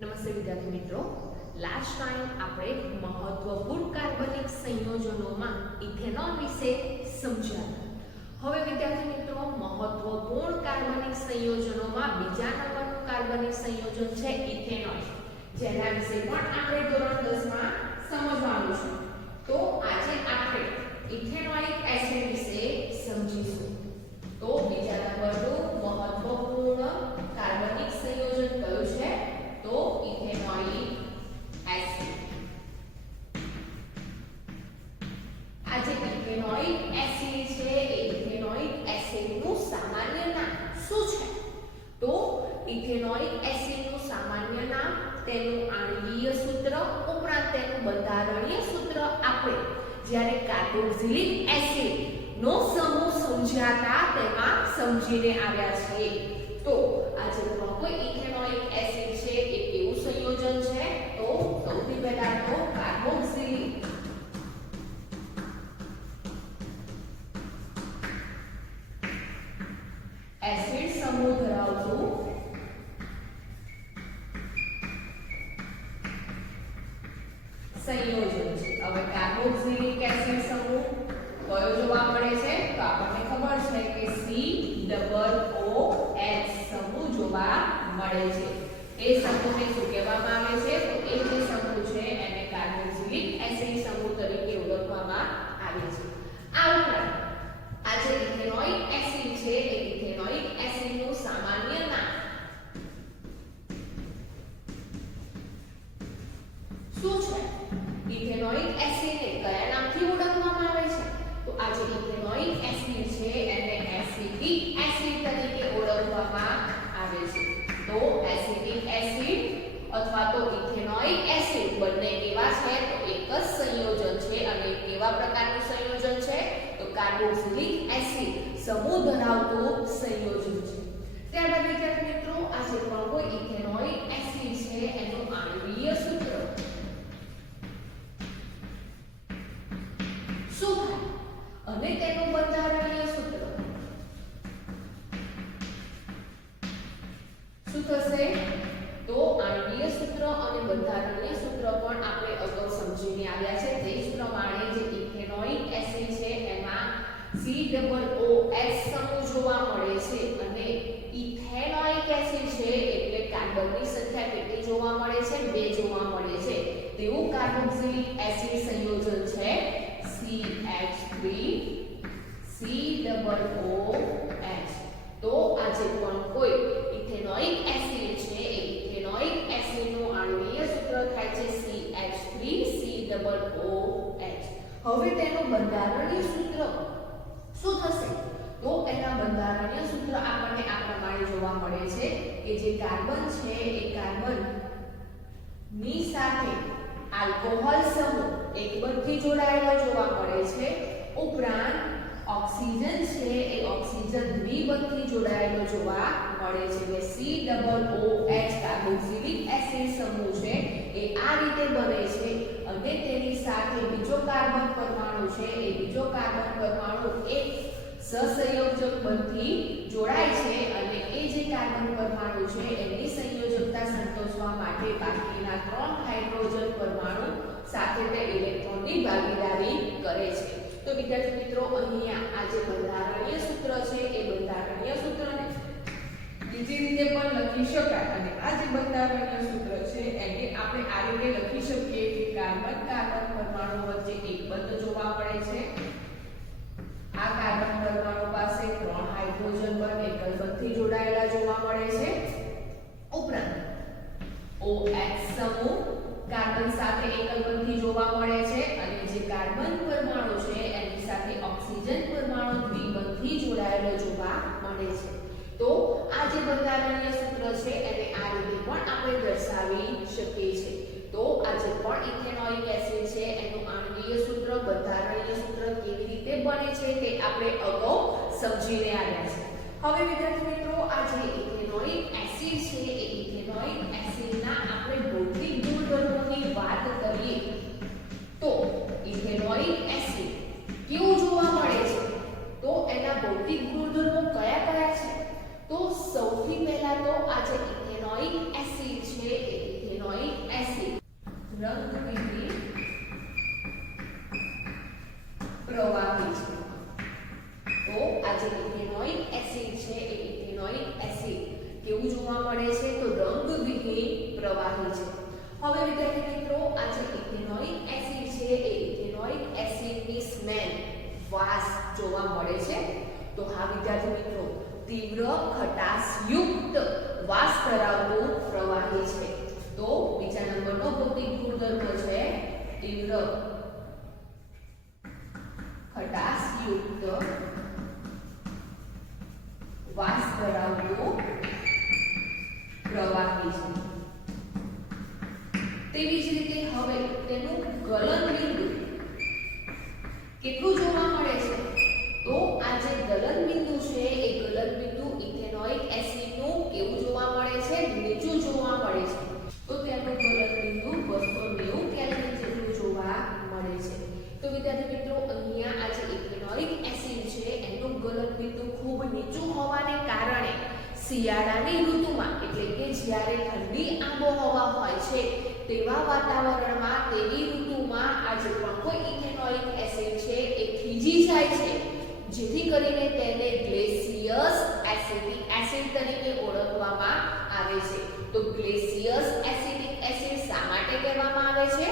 નમસ્તે વિદ્યાર્થી મિત્રો, લાસ્ટ ટાઈમ આપણે મહત્વપૂર્ણ કાર્બનિક સંયોજનોમાં ઇથેનોલ વિશે સમજ્યા. હવે વિદ્યાર્થી મિત્રો, મહત્વપૂર્ણ કાર્બનિક સંયોજનોમાં બીજા નંબરનું કાર્બનિક સંયોજન છે ઇથેનોલ, જેના વિશે પણ આપણે ધોરણ 10 માં સમજવાનું છે. તો આજે આપણે ઇથેનોઇક એસિડ વિશે સમજીશું. તો બીજા નંબરનું મહત્વપૂર્ણ કાર્બનિક સંયોજન કયું છે? તો ઇથેનોઇક એસિડ. આ જે ઇથેનોઇક એસિડ છે એ ઇથેનોઇક એસિડનું સામાન્ય નામ શું છે? તો ઇથેનોઇક એસિડનું સામાન્ય નામ, તેનું આણ્વીય સૂત્ર ઉપરાંત તેનું બંધારણીય સૂત્ર આપણે જ્યારે કાર્બોક્સિલિક એસિડ નો સમૂહ સમજાતા તેમાં સમજીને આવ્યા છીએ. તો આજે કોઈ ઇથેનોઇક એસિડ છે એ કેવું સંયોજન છે? તો સૌથી પહેલા તો કાર્બોક્સિલિક એસિડ સમૂહ ધરાવતું સંયોજન છે. હવે કાર્બોક્સિલિક એસિડ સમૂહ કયો જોવા મળે છે? તો આપણને ખબર છે કે COOH સમૂહ જોવા મળે છે. એ સમૂહને શું કહેવામાં આવે છે? તો એ જે સમૂહ છે એને કાર્બોક્સિલિક એસિડ સમૂહ તરીકે ઓળખવામાં આવે છે. આ ઉપરાંત આ જે ઇથેનોઇક એસિડ છે એ ઇથેનોઇક એસિડનું સામાન્ય નામ શું છે? ઇથેનોઇક એસિડને કયા નામથી ઓળખવામાં આવે છે? તો આ જે ઇથેનોઇક એસિડ છે એને એસિટિક એસિડ તરીકે ઓળખવામાં આવે છે. તો એસિટિક એસિડ અથવા તો ઇથેનોઇક એસિડ બંને કેવા છે? તો એક જ સંયોજન છે. અને કેવા પ્રકારનું સંયોજન છે? તો કાર્બોક્સિલિક એસિડ સમૂહ ધરાવતું સંયોજન છે. ત્યારબાદ વિદ્યાર્થી મિત્રો, આ જે પણ કોઈ ઇથેનોઇક એસિડ છે એનું આણ્વીય સૂત્ર શું થાય અને તેનું બંધારણીય સૂત્ર શું થશે? તો આણ્વીય સૂત્ર અને બંધારણીય સૂત્ર પણ આપણે અગાઉ સમજીને આવ્યા છે. તે જ પ્રમાણે જે ઇથેનોઇક એસિડ છે એમાં COOH સમૂહ જોવા મળે છે અને ઇથેનોઇક એસિડ છે એટલે કાર્બનની સંખ્યા કેટલી જોવા મળે છે? 2 જોવા મળે છે. તેવું કાર્બોક્સિલિક એસિડ સંયોજન છે CH3COOH. તો આજે પણ કોઈ ઇથેનોઇક એસિડ છે એ ઇથેનોઇક એસિડનું આણ્વીય સૂત્ર થાય છે CH3COOH. હવે તેનું બંધારણીય સૂત્ર શું થશે? તો એના બંધારણીય સૂત્ર આપણને આ પ્રમાણે જોવા મળે છે કે જે કાર્બન છે એ કાર્બન ની સાથે આલ્કોહોલ સમૂહ એક બંધથી જોડાયેલો જોવા મળે છે. ઉપરાંત ઓક્સિજન છે એ ઓક્સિજન દ્વિબંધથી જોડાયેલો જોવા મળે છે. COOH કાર્બોક્સિલિક એસિડ સમૂહ છે એ આ રીતે બને છે અને તેની સાથે બીજો કાર્બન પરમાણુ છે એ બીજો કાર્બન પરમાણુ એક સહસંયોજક બંધથી જોડાય છે અને એ જે કાર્બન પરમાણુ છે એની સંયોજકતા સંતોષવા માટે બાકીના 3 હાઇડ્રોજન પરમાણુ સાથે તે ઇલેક્ટ્રોનની ભાગીદારી કરે છે. તો વિદ્યાર્થી મિત્રો, અહીંયા આ જે બંધારણીય સૂત્ર છે એ બંધારણીય સૂત્રને બીજી રીતે પણ લખી શકાય. અને આ જે બંધારણીય સૂત્ર છે એને આપણે આ રીતે લખી શકીએ કે કાર્બન પરમાણુ વચ્ચે એક બંધ જોવા મળે છે. આ કાર્બન પરમાણુ પાસે 3 હાઇડ્રોજન બંધ એકલ બંધથી જોડાયેલા જોવા મળે છે. ઉપરાંત OH સમૂહ કાર્બન સાથે એકલ બંધથી જોવા મળે છે અને જે કાર્બન પરમાણુ છે એની સાથે ઓક્સિજન પરમાણુ દ્વિબંધથી જોડાયેલો જોવા મળે છે. તો આ જે બંધારણીય સૂત્ર છે એને આ રીતે પણ આપણે દર્શાવી શકીએ છીએ. તો આ જે પણ ઇથેનોઇક એસિડ છે એનું આણ્વીય સૂત્ર, બંધારણીય સૂત્ર કેવી રીતે બને છે તે આપણે અગાઉ સમજીને આવ્યા છે. હવે વિદ્યાર્થી મિત્રો, આ જે ઇથેનોઇક એસિડ છે એ ઇથેનોઇક એસિડના આપણે ભૌતિક ગુણધર્મોની વાત કરીએ તો ઇથેનોઇક એસિડ કેવું જોવા મળે છે? તો એના ભૌતિક ગુણધર્મો કયા કયા છે? તો સૌથી પહેલા તો આ જે ઇથેનોઇક એસિડ છે એ ઇથેનોઇક એસિડ રંગવિહીન પ્રવાહી છે. તો આ જે ઇથેનોઇક એસિડ છે એ ઇથેનોઇક એસિડ કેવું જોવા મળે છે તો રંગવિહીન પ્રવાહી છે. હવે વિદ્યાર્થી મિત્રો આ જે ઇથેનોઇક એસિડ છે એ ઇથેનોઇક એસિડની સ્મેલ વાસ જોવા મળે છે. તો હા વિદ્યાર્થી મિત્રો તીવ્ર ખટાશયુક્ત વાસ ધરાવતું પ્રવાહી છે. તો બીજા નંબરનો ભૌતિક ગુણધર્મ છે તીવ્ર ખટાશયુક્ત વાસ ધરાવતું પ્રવાહી છે. તેવી જ રીતે હવે તેનું ગલન બિંદુ કેટલું જોવા મળે છે તો આ જે ગલન બિંદુ છે એ ગલન બિંદુ ઇથેનોઇક એસિડનું કેવું જોવા મળે છે નીચું જોવા મળે છે. તો તેનું ગલન બિંદુ 290 કેલ્વિન જેટલું જોવા મળે છે. તો વિદ્યાર્થી મિત્રો અહીંયા આ જે ઇથેનોઇક એસિડ છે એનું ગલન બિંદુ ખૂબ નીચું હોવાને કારણે શિયાળાની ઋતુમાં એટલે કે જ્યારે ઠંડી આબોહવા હોય છે તેવા વાતાવરણમાં તેવી ઋતુમાં આ જે પણ કોઈ ઇથેનોઇક એસિડ છે એ થીજી જાય છે, જેથી કરીને તેને ગ્લેસિયસ એસિડિક એસિડ તરીકે ઓળખવામાં આવે છે. તો ગ્લેસિયસ એસિડિક એસિડ શા માટે કહેવામાં આવે છે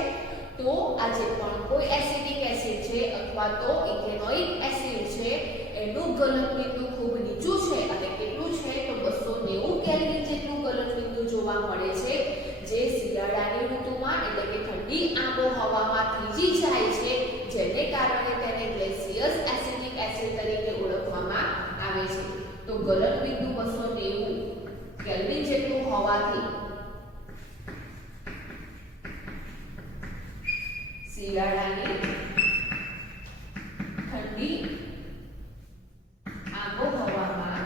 તો આ જે પણ કોઈ એસિડિક એસિડ છે અથવા તો ઇથેનોઇક એસિડ છે એનું ગલન બિંદુ ખૂબ નીચું છે અને કેટલું છે તો 290 કેલ્વિન જેટલું ગલન બિંદુ જોવા મળે છે, જે શિયાળાની ઋતુમાં એટલે કે ઠંડી આબોહવામાં થીજી જાય છે, જેને કારણે તેને ગ્લેસિયસ એસિડિક એસિડ તરીકે ઓળખવામાં આવે છે. તો ગલન બિંદુ 290 કેલ્વિન જેટલું હોવાથી શિયાળાની ઠંડી આબોહવામાં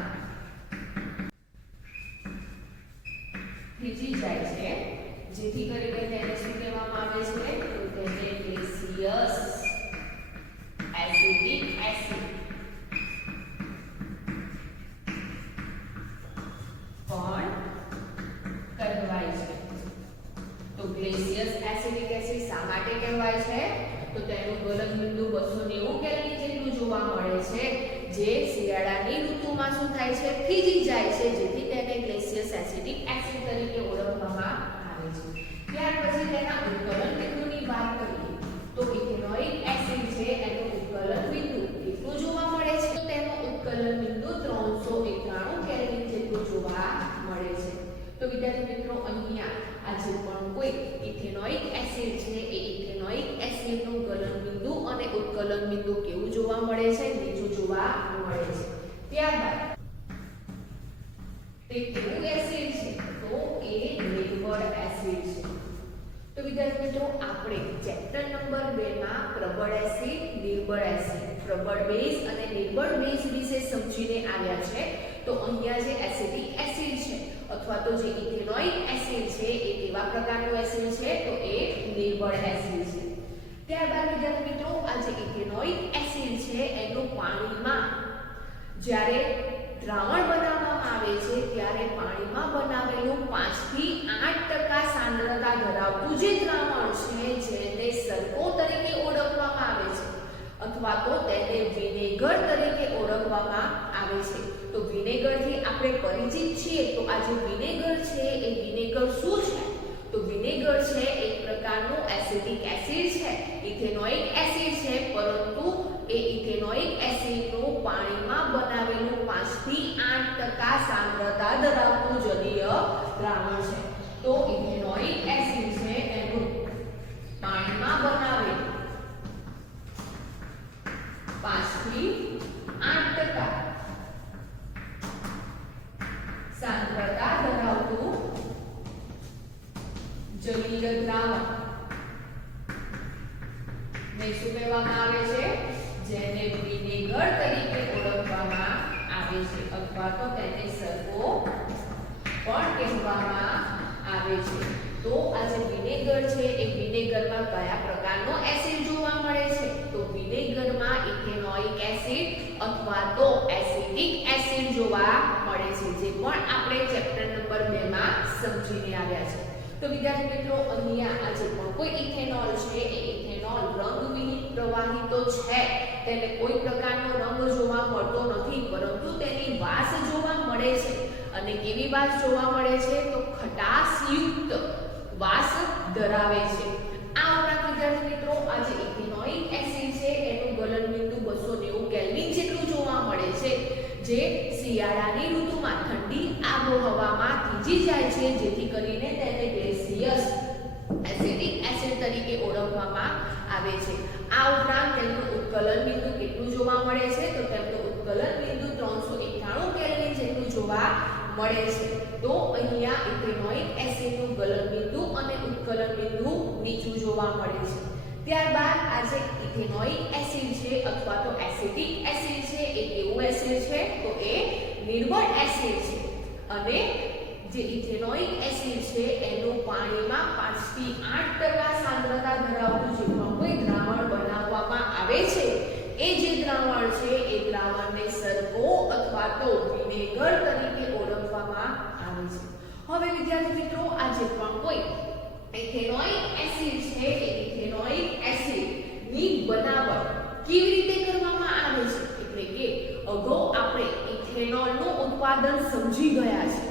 થીજી જાય છે, જેથી કરીને તેને શું કહેવામાં આવે છે તો તેને ગ્લેસિયસ એસિડિક એસિડ પણ કહેવાય છે. તો ગ્લેસિયસ એસિડિક એસિડ શા માટે કહેવાય છે તો તેનું ગલન બિંદુ 290 કેલ્વિન જેટલું જોવા મળે છે, જે શિયાળાની ઋતુમાં શું થાય છે થીજી જાય છે, જેથી તેને ગ્લેસિયસ એસિડિક એસિડ તરીકે ઓળખવામાં આવે છે. ત્યાર પછી તેના ઉત્કલન બિંદુની વાત કરીએ તો ઇથેનોઇક એસિડ છે એનું ઉત્કલન બિંદુ કેટલું જોવા મળે છે તો તેનું ઉત્કલન બિંદુ 391 કેલ્વિન જેટલું જોવા મળે છે. તો વિદ્યાર્થી મિત્રો અહીંયા આ જે પણ કોઈ ઇથેનોઇક એસિડ છે એ ઇથેનોઇક એસિડનું ગલન બિંદુ અને ઉત્કલન બિંદુ કેવું જોવા મળે છે નીચું જોવા મળે છે. ત્યારબાદ તે કેવું એસિડ છે તો એ નિર્બળ એસિડ છે. તો વિદ્યાર્થી મિત્રો આપણે ચેપ્ટર નંબર 2 માં પ્રબળ એસિડ, નિર્બળ એસિડ, પ્રબળ બેઝ અને નિર્બળ બેઝ વિશે સમજીને આવ્યા છે. તો અહીંયા જે એસિડિક એસિડ છે અથવા તો જે ઇથેનોઇક એસિડ છે એ કેવા પ્રકારનું એસિડ છે તો એ નિર્બળ એસિડ છે. ત્યારબાદ વિદ્યાર્થી મિત્રો આ જે ઇથેનોઇક એસિડ છે એનું પાણીમાં જ્યારે દ્રાવણ બનાવવામાં આવે છે ત્યારે પાણીમાં બનાવેલું 5 થી 8% સાંદ્રતા ધરાવતું જે દ્રાવણ છે જેને સરકો તરીકે ઓળખવામાં આવે છે અથવા તો તેને વિનેગર તરીકે ઓળખવામાં આવે છે. તો વિનેગર થી આપણે પરિચિત છીએ. તો આ જે વિનેગર છે એ વિનેગર શું છે તો વિનેગર છે એક પ્રકારનું એસિડિક એસિડ છે, ઇથેનોઇક એસિડ છે, પરંતુ એ ઇથેનોઇક એસિડનું પાણીમાં બનાવેલું 5 થી 8% સાંદ્રતા ધરાવતું જલીય દ્રાવણ છે. તો ઇથેનોઇક એસિડ છે એનું પાણીમાં બનાવેલું 5 થી 8% સાંદ્રતા ધરાવતું જલીય દ્રાવણ ને શું કહેવામાં આવે છે જેને વિનેગર તરીકે ઓળખવામાં આવે છે અથવા તો તેને સરકો પણ કહેવામાં આવે છે. તો આ જે વિનેગર છે એ વિનેગરમાં કયા પ્રકારનો એસિડ જોવા મળે છે તો વિનેગરમાં ઇથેનોઇક એસિડ અથવા તો એસિડિક એસિડ જોવા મળે છે, જે પણ આપણે ચેપ્ટર નંબર 2 માં સમજીને આવ્યા છે. તો વિદ્યાર્થી મિત્રો અહીંયા આ જે પણ કોઈ ઇથેનોલ છે એ ઇથેનોલ રંગવિહીન પ્રવાહી તો છે, તેને કોઈ પ્રકારનો રંગ જોવા મળતો નથી, પરંતુ તેની વાસ જોવા મળે છે. અને કેવી વાસ જોવા મળે છે? તો ખટાશયુક્ત વાસ ધરાવે છે. આ ઉપરાંત વિદ્યાર્થી મિત્રો આ જે ઇથેનોઇક એસિડ છે એનું ગલનબિંદુ 290 કેલ્વિન જેટલું જોવા મળે છે, જે શિયાળાની ઋતુમાં ઠંડી આબોહવામાં થીજી જાય છે, જેથી કરીને તેને ગેસિયસ એસિડિક એસિડ તરીકે ઓળખવામાં આવે છે. આ ઉપરાંત તેમનું ઉત્કલન બિંદુ કેટલું જોવા મળે છે? તો તેમનું ઉત્કલન બિંદુ 391 કેલ્વિન જેટલું જોવા મળે છે. તો અહીંયા ઇથેનોઇક એસિડનું ગલન બિંદુ અને ઉત્કલન બિંદુ નીચું જોવા મળે છે. ત્યારબાદ આ જે ઇથેનોઇક એસિડ છે અથવા તો એસિડિક એસિડ છે એ કેવું એસિડ છે? તો એ નિર્બળ એસિડ છે. અને જે ઇથેનોઇક એસિડ છે એનું પાણીમાં 5 થી 8% સાંદ્રતા ધરાવતું જે પણ કોઈ દ્રાવણ બનાવવામાં આવે છે, એ જે દ્રાવણ છે એ દ્રાવણને સરકો અથવા તો વિનેગર તરીકે ઓળખવામાં આવે છે. હવે વિદ્યાર્થી મિત્રો આ જે પણ કોઈ ઇથેનોઇક એસિડ છે એ ઇથેનોઇક એસિડ ની બનાવટ કેવી રીતે કરવામાં આવે છે? એટલે કે અગાઉ આપણે ઇથેનોલ નું ઉત્પાદન સમજી ગયા છે,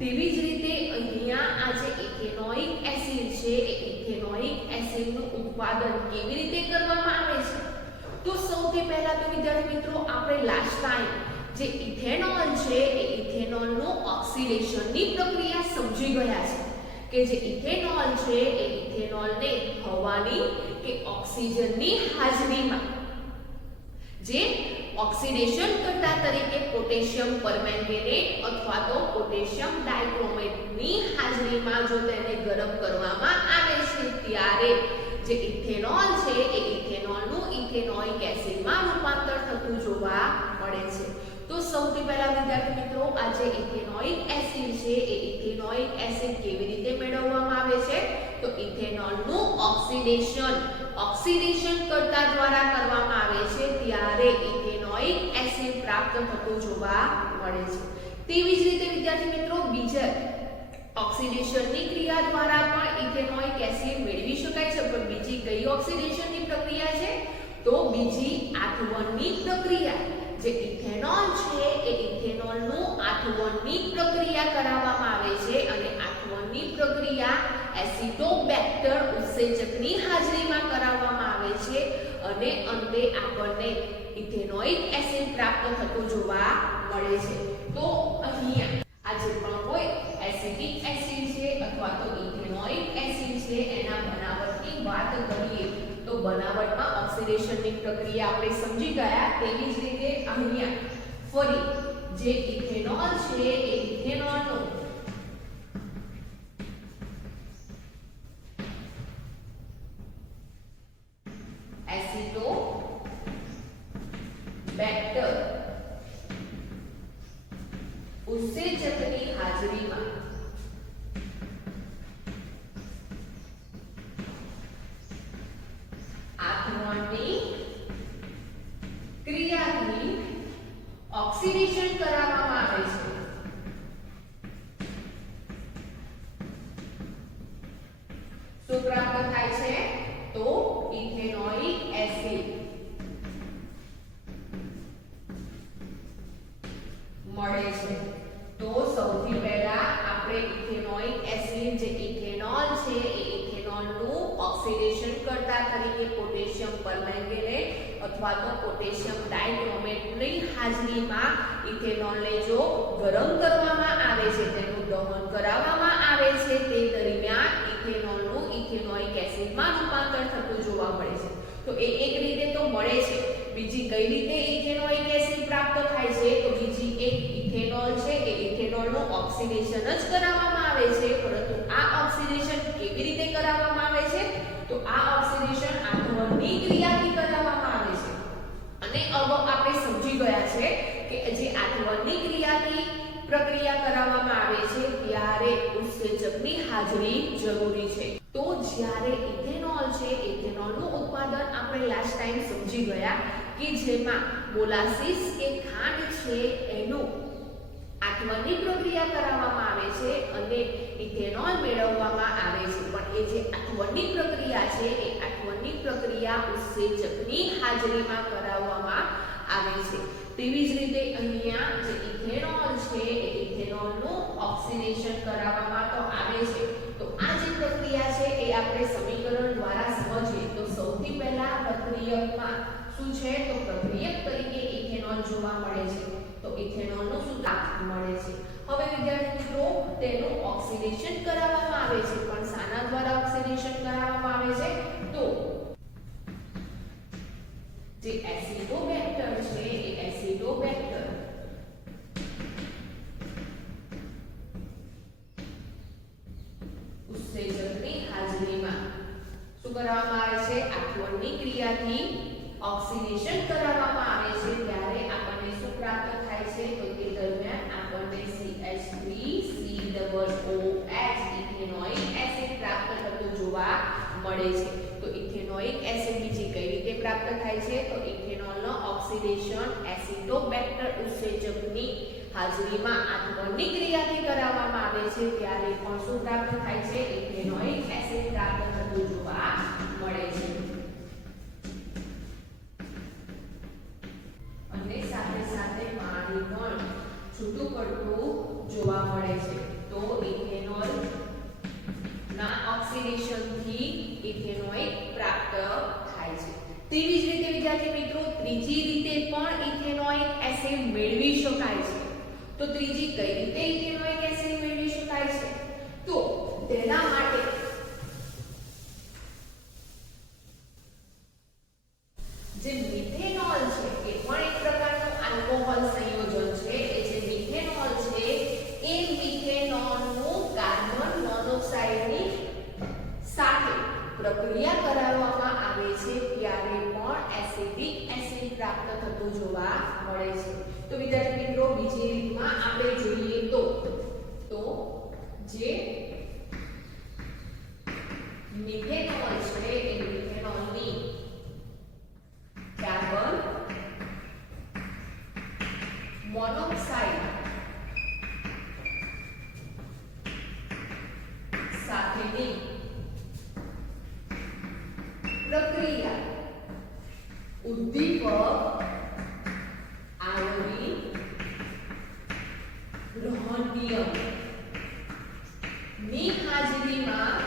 તેવી જ રીતે અહીંયા આ જે ઇથેનોઇક એસિડ છે એ ઇથેનોઇક એસિડ નું ઉત્પાદન કેવી રીતે કરવામાં આવે છે? તો સૌથી પહેલા તો વિદ્યાર્થી મિત્રો આપણે લાસ્ટ ટાઈમ જે ઇથેનોલ છે એ ઇથેનોલ નું ઓક્સિડેશનની પ્રક્રિયા સમજી ગયા છે કે જે ઇથેનોલ છે એ ઇથેનોલને હવાની કે ઓક્સિજનની હાજરીમાં જે ઓક્સિડેશન કરતા તરીકે પોટેશિયમ પરમેંગેનેટ અથવા તો પોટેશિયમ ડાઇક્રોમેટની હાજરીમાં જો તેને ગરમ કરવામાં આવે છે ત્યારે જે ઇથેનોલ છે એ ઇથેનોલનું ઇથેનોઇક એસિડમાં રૂપાંતર થતું જોવા મળે છે. તો સૌથી પહેલા વિદ્યાર્થી મિત્રો આ જે ઇથેનોઇક એસિડ છે એ ઇથેનોઇક એસિડ કેવી રીતે મેળવવામાં આવે છે? તો ઇથેનોલનું ઓક્સિડેશન કરતા દ્વારા કરવામાં આવે છે ત્યારે ઇથેનોઇક એસિડ પ્રાપ્ત થતું જોવા મળે છે. તેવી જ રીતે વિદ્યાર્થી મિત્રો બીજા ઓક્સિડેશનની ક્રિયા દ્વારા પણ ઇથેનોઇક એસિડ મેળવી શકાય છે, પણ બીજી કઈ ઓક્સિડેશનની પ્રક્રિયા છે? તો બીજી આઠવણની પ્રક્રિયા. જે ઇથેનોલ છે એ ઇથેનોલનું આઠવણની પ્રક્રિયા કરાવવામાં આવે છે અને આઠવણની પ્રક્રિયા એસિટોબેક્ટર ઉત્સેચકની હાજરીમાં કરાવવામાં આવે છે અને અંતે આપણને ઇથેનોઇક એસિડ પ્રાપ્ત થતું જોવા મળે છે. તો અહીંયા આ જે પણ કોઈ એસિડિક એસિડ છે અથવા તો ઇથેનોઇક એસિડ છે એના બનાવટની વાત કરીએ તો બનાવટમાં ઓક્સિડેશનની પ્રક્રિયા આપણે સમજી ગયા. તેવી જ રીતે અહીંયા ફરી જે ઇથેનોલ છે એ ઇથેનોલનો એસિટોબેક્ટર ઉત્સેચકની હાજરીમાં આઠવણની ક્રિયાથી ઓક્સિડેશન કરાવવામાં આવે છે. શું પ્રાપ્ત થાય છે? તો ઇથેનોઇક એસિડ મળે છે. તો સૌથી પહેલા આપણે ઇથેનોઇક એસિડ જે ઇથેનોલ છે એ ઇથેનોલનું ઓક્સિડેશન કરતા તરીકે પોટેશિયમ પરમેંગેનેટ અથવા તો પોટેશિયમ ડાઇક્રોમેટની હાજરીમાં ઇથેનોલને જો ગરમ કરવામાં આવે છે, તેનું દહન કરાવવામાં આવે છે, તે દરમિયાન ઇથેનોલનું ઇથેનોઇક એસિડમાં રૂપાંતર થતું જોવા મળે છે. તો એ એક રીતે તો મળે છે. બીજી કઈ રીતે ઇથેનોઇક એસિડ પ્રાપ્ત થાય છે? તો બીજી એક ઇથેનોલ છે એ ઇથેનોલનું ઓક્સિડેશન જ કરાવવામાં આવે છે, પરંતુ આ ઓક્સિડેશન કેવી રીતે કરાવવામાં આવે છે? તો આ ઓક્સિડેશન આઠવણની ક્રિયાથી કરાવવામાં આવે છે. અને અગાઉ આપણે સમજી ગયા છે કે જે આઠવણની ક્રિયાથી પ્રક્રિયા કરાવવામાં આવે છે ત્યારે ઉત્સેચકની હાજરી જરૂરી છે. તો જ્યારે ઇથેનોલ છે, ઇથેનોલનું ઉત્પાદન આપણે લાસ્ટ ટાઈમ સમજી ગયા કે જેમાં મોલાસીસ કે ખાંડ છે એનું આઠવણની પ્રક્રિયા કરાવવામાં આવે છે છે અને ઇથેનોલ મેળવવામાં આવે છે. પણ એ જે આઠવણની પ્રક્રિયા છે એ આઠવણની પ્રક્રિયા ઉત્સેચકની હાજરીમાં કરાવવામાં આવે છે. તેવી જ રીતે અહીંયા જે ઇથેનોલ છે એ ઇથેનોલનું ઓક્સિડેશન કરાવવામાં તો આવે છે. તો આ જે પ્રક્રિયા છે એ આપણે સમીકરણ દ્વારા સમજીએ તો સૌથી પહેલા પ્રક્રિયકમાં શું છે તો પ્રક્રિયક તરીકે ઇથેનોલ જોવા મળે છે. તો ઇથેનોલનું સૂત્ર મળે છે. હવે વિદ્યાર્થી મિત્રો તેનું ઓક્સિડેશન કરાવવામાં આવે છે. પણ શાના દ્વારા ઓક્સિડેશન કરાવવામાં આવે છે તો જે એસિડોબેક્ટર છે એ એસિડોબેક્ટર ઉત્સેચકની હાજરીમાં શું કરવામાં આવે છે આઠવણની ક્રિયાથી ઓક્સિડેશન કરાવવામાં આવે છે. ત્યારે આપણને શું પ્રાપ્ત થાય છે તો તે દરમિયાન આપણને CH3COOH ઇથેનોઇક એસિડ પ્રાપ્ત થતો જોવા મળે છે. તો ઇથેનોઇક એસિડ બીજી કઈ રીતે પ્રાપ્ત થાય છે તો ઇથેનોલનો ઓક્સિડેશન એસિડોબેક્ટર ઉત્સેચકની હાજરીમાં આઠવણની ક્રિયાથી કરાવવામાં આવે છે. ત્યારે પણ શું પ્રાપ્ત થાય છે ઇથેનોઇક એસિડ પ્રાપ્ત થતું જોવા મળે છે. અને સાથે સાથે પાણી પણ છૂટું પડતું જોવા મળે છે. તો ઇથેનોલ ના ઓક્સિડેશન થી ઇથેનોઇક પ્રાપ્ત થાય છે. તેવી જ રીતે વિદ્યાર્થી મિત્રો ત્રીજી રીતે પણ ઇથેનોઇક એસિડ મેળવી શકાય છે. તો ત્રીજી કઈ રીતે ઇથેનોઇક એસિડ મેળવી શકાય છે તો તેના માટે જે મિથેનોલ છે એ પણ એક પ્રકારનું આલ્કોહોલ સંયોજન છે. એ જે મિથેનોલ છે એ મિથેનોલનું કાર્બન મોનોક્સાઇડની સાથે પ્રક્રિયા કરાવવામાં આવે છે. ત્યારે પણ એસિડિક એસિડ પ્રાપ્ત થતું જોવા મળે છે. તો વિદ્યાર્થી મિત્રો બીજી રીતમાં આપણે જોઈએ તો જે મિથેનોલ છે એ મિથેનોલની કાર્બન મોનોક્સાઇડ સાથેની પ્રક્રિયા ઉદ્દીપક આયોડીન રોહનિયમ ની હાજરીમાં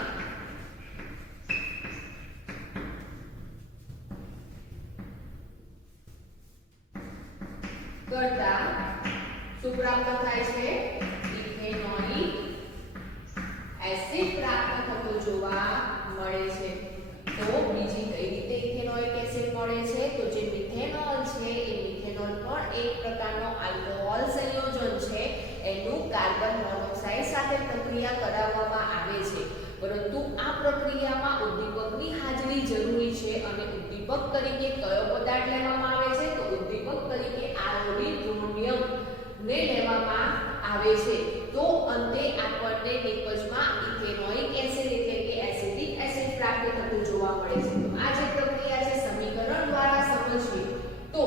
કરતા શું પ્રાપ્ત થાય છે ઇથેનોઇક એસિડ પ્રાપ્ત થતો જોવા મળે છે. તો બીજી કઈ રીતે ઇથેનોઇક એસિડ મળે છે તો જે મિથેનોલ છે એ મિથેનોલ પણ એક પ્રકારનો આલ્કોહોલ સંયોજન છે. એનું કાર્બન મોનોક્સાઇડ સાથે પ્રક્રિયા કરાવવામાં આવે છે. પરંતુ આ પ્રક્રિયામાં ઉદ્દીપકની હાજરી જરૂરી છે. અને ઉદ્દીપક તરીકે કયો પદાર્થ લેવામાં આવે છે તો ઉદ્દીપક તરીકે આયોડીન રોહનિયમ ને લેવામાં આવે છે. તો અંતે આપણને નિપજમાં ઇથેનોઇક એસિડ એટલે કે એસિડિક એસિડ પ્રાપ્ત થતું જોવા મળે છે. તો આ જે પ્રક્રિયા છે સમીકરણ દ્વારા સમજીએ તો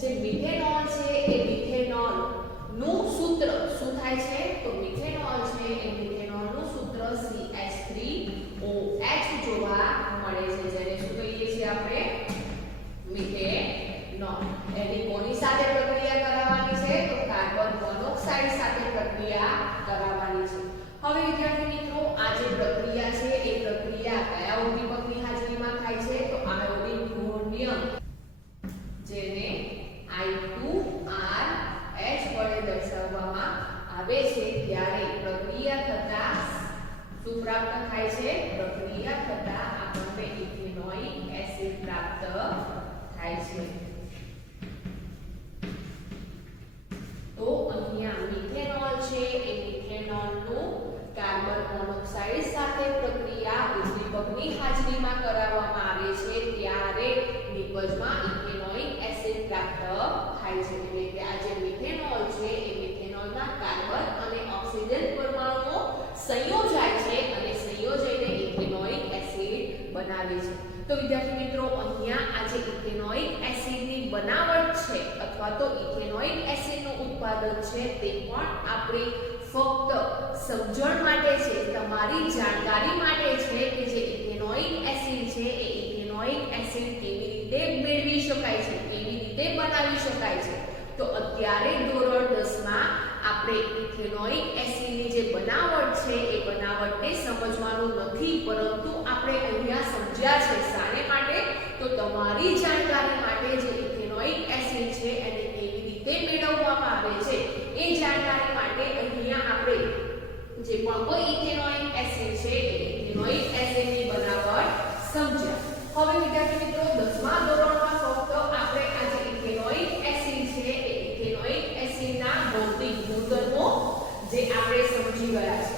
જે મિથેનોલ છે એ મિથેનોલ નું સૂત્ર શું થાય છે તો મિથેનોલ છે એ મિથેનોલનું સૂત્ર CH3OH જોવા મળે છે. જેને શું કહીએ છીએ આપણે મિથેનોલ. એની કોની સાથે પ્રક્રિયા કરાવવાની છે તો કાર્બન મોનોક્સાઇડ સાથે પ્રક્રિયા કરાવવાની છે. હવે વિદ્યાર્થી મિત્રો આ જે પ્રક્રિયા છે એ પ્રક્રિયા કયા ઉદ્દીપકની હાજરીમાં થાય છે તો આયોડીન રોહનિયમ જેને I2RH વડે દર્શાવવામાં આવે છે. ત્યારે પ્રક્રિયા થતા શું પ્રાપ્ત થાય છે પ્રક્રિયા થતા આપણને ઇથેનોઇક એસિડ પ્રાપ્ત થાય છે. તો અહીંયા મિથેનોલ છે એ મિથેનોલનું કાર્બન મોનોક્સાઇડ સાથે પ્રક્રિયા ઉદ્દીપકની હાજરીમાં કરાવવામાં આવે છે. ત્યારે નિપજમાં ઇથેનોઇક એસિડ પ્રાપ્ત થાય છે. એટલે કે આ જે મિથેનોલ છે એ મિથેનોલના કાર્બન અને ઓક્સિજન પરમાણુઓ સંયોજાય છે અને સંયોજાઈને ઇથેનોઇક એસિડ બનાવે છે. તો વિદ્યાર્થી મિત્રો અહીંયા આ જે ઇથેનોઇક એસિડની બનાવટ છે અથવા તો ઇથેનોઇક એસિડનું ઉત્પાદન છે તે પણ આપણે ફક્ત સમજણ માટે છે, તમારી જાણકારી માટે છે કે જે ઇથેનોઇક એસિડ છે એ ઇથેનોઇક એસિડ કેવી રીતે મેળવી શકાય છે, કેવી રીતે બનાવી શકાય છે. તો અત્યારે ધોરણ 10 માં આપણે ઇથેનોઇક એસિડની જે બનાવટ છે એ બનાવટને સમજવાનું નથી, પરંતુ આપણે અહીંયા સમજ્યા છે શાને માટે, તો તમારી જાણકારી માટે જે ઇથેનોઇક એસિડ છે એને કેવી રીતે મેળવવામાં આવે છે એ જાણકારી માટે અહીંયા આપણે જે પણ કોઈ ઇથેનોઇક એસિડ છે એ ઇથેનોઇક એસિડની બનાવટ સમજ્યા. હવે વિદ્યાર્થી મિત્રો 10મા ધોરણમાં ફક્ત આપણે આ જે ઇથેનોઇક એસિડ છે એ ઇથેનોઇક એસિડના ભૌતિક ગુણધર્મો જે આપણે સમજી ગયા છે.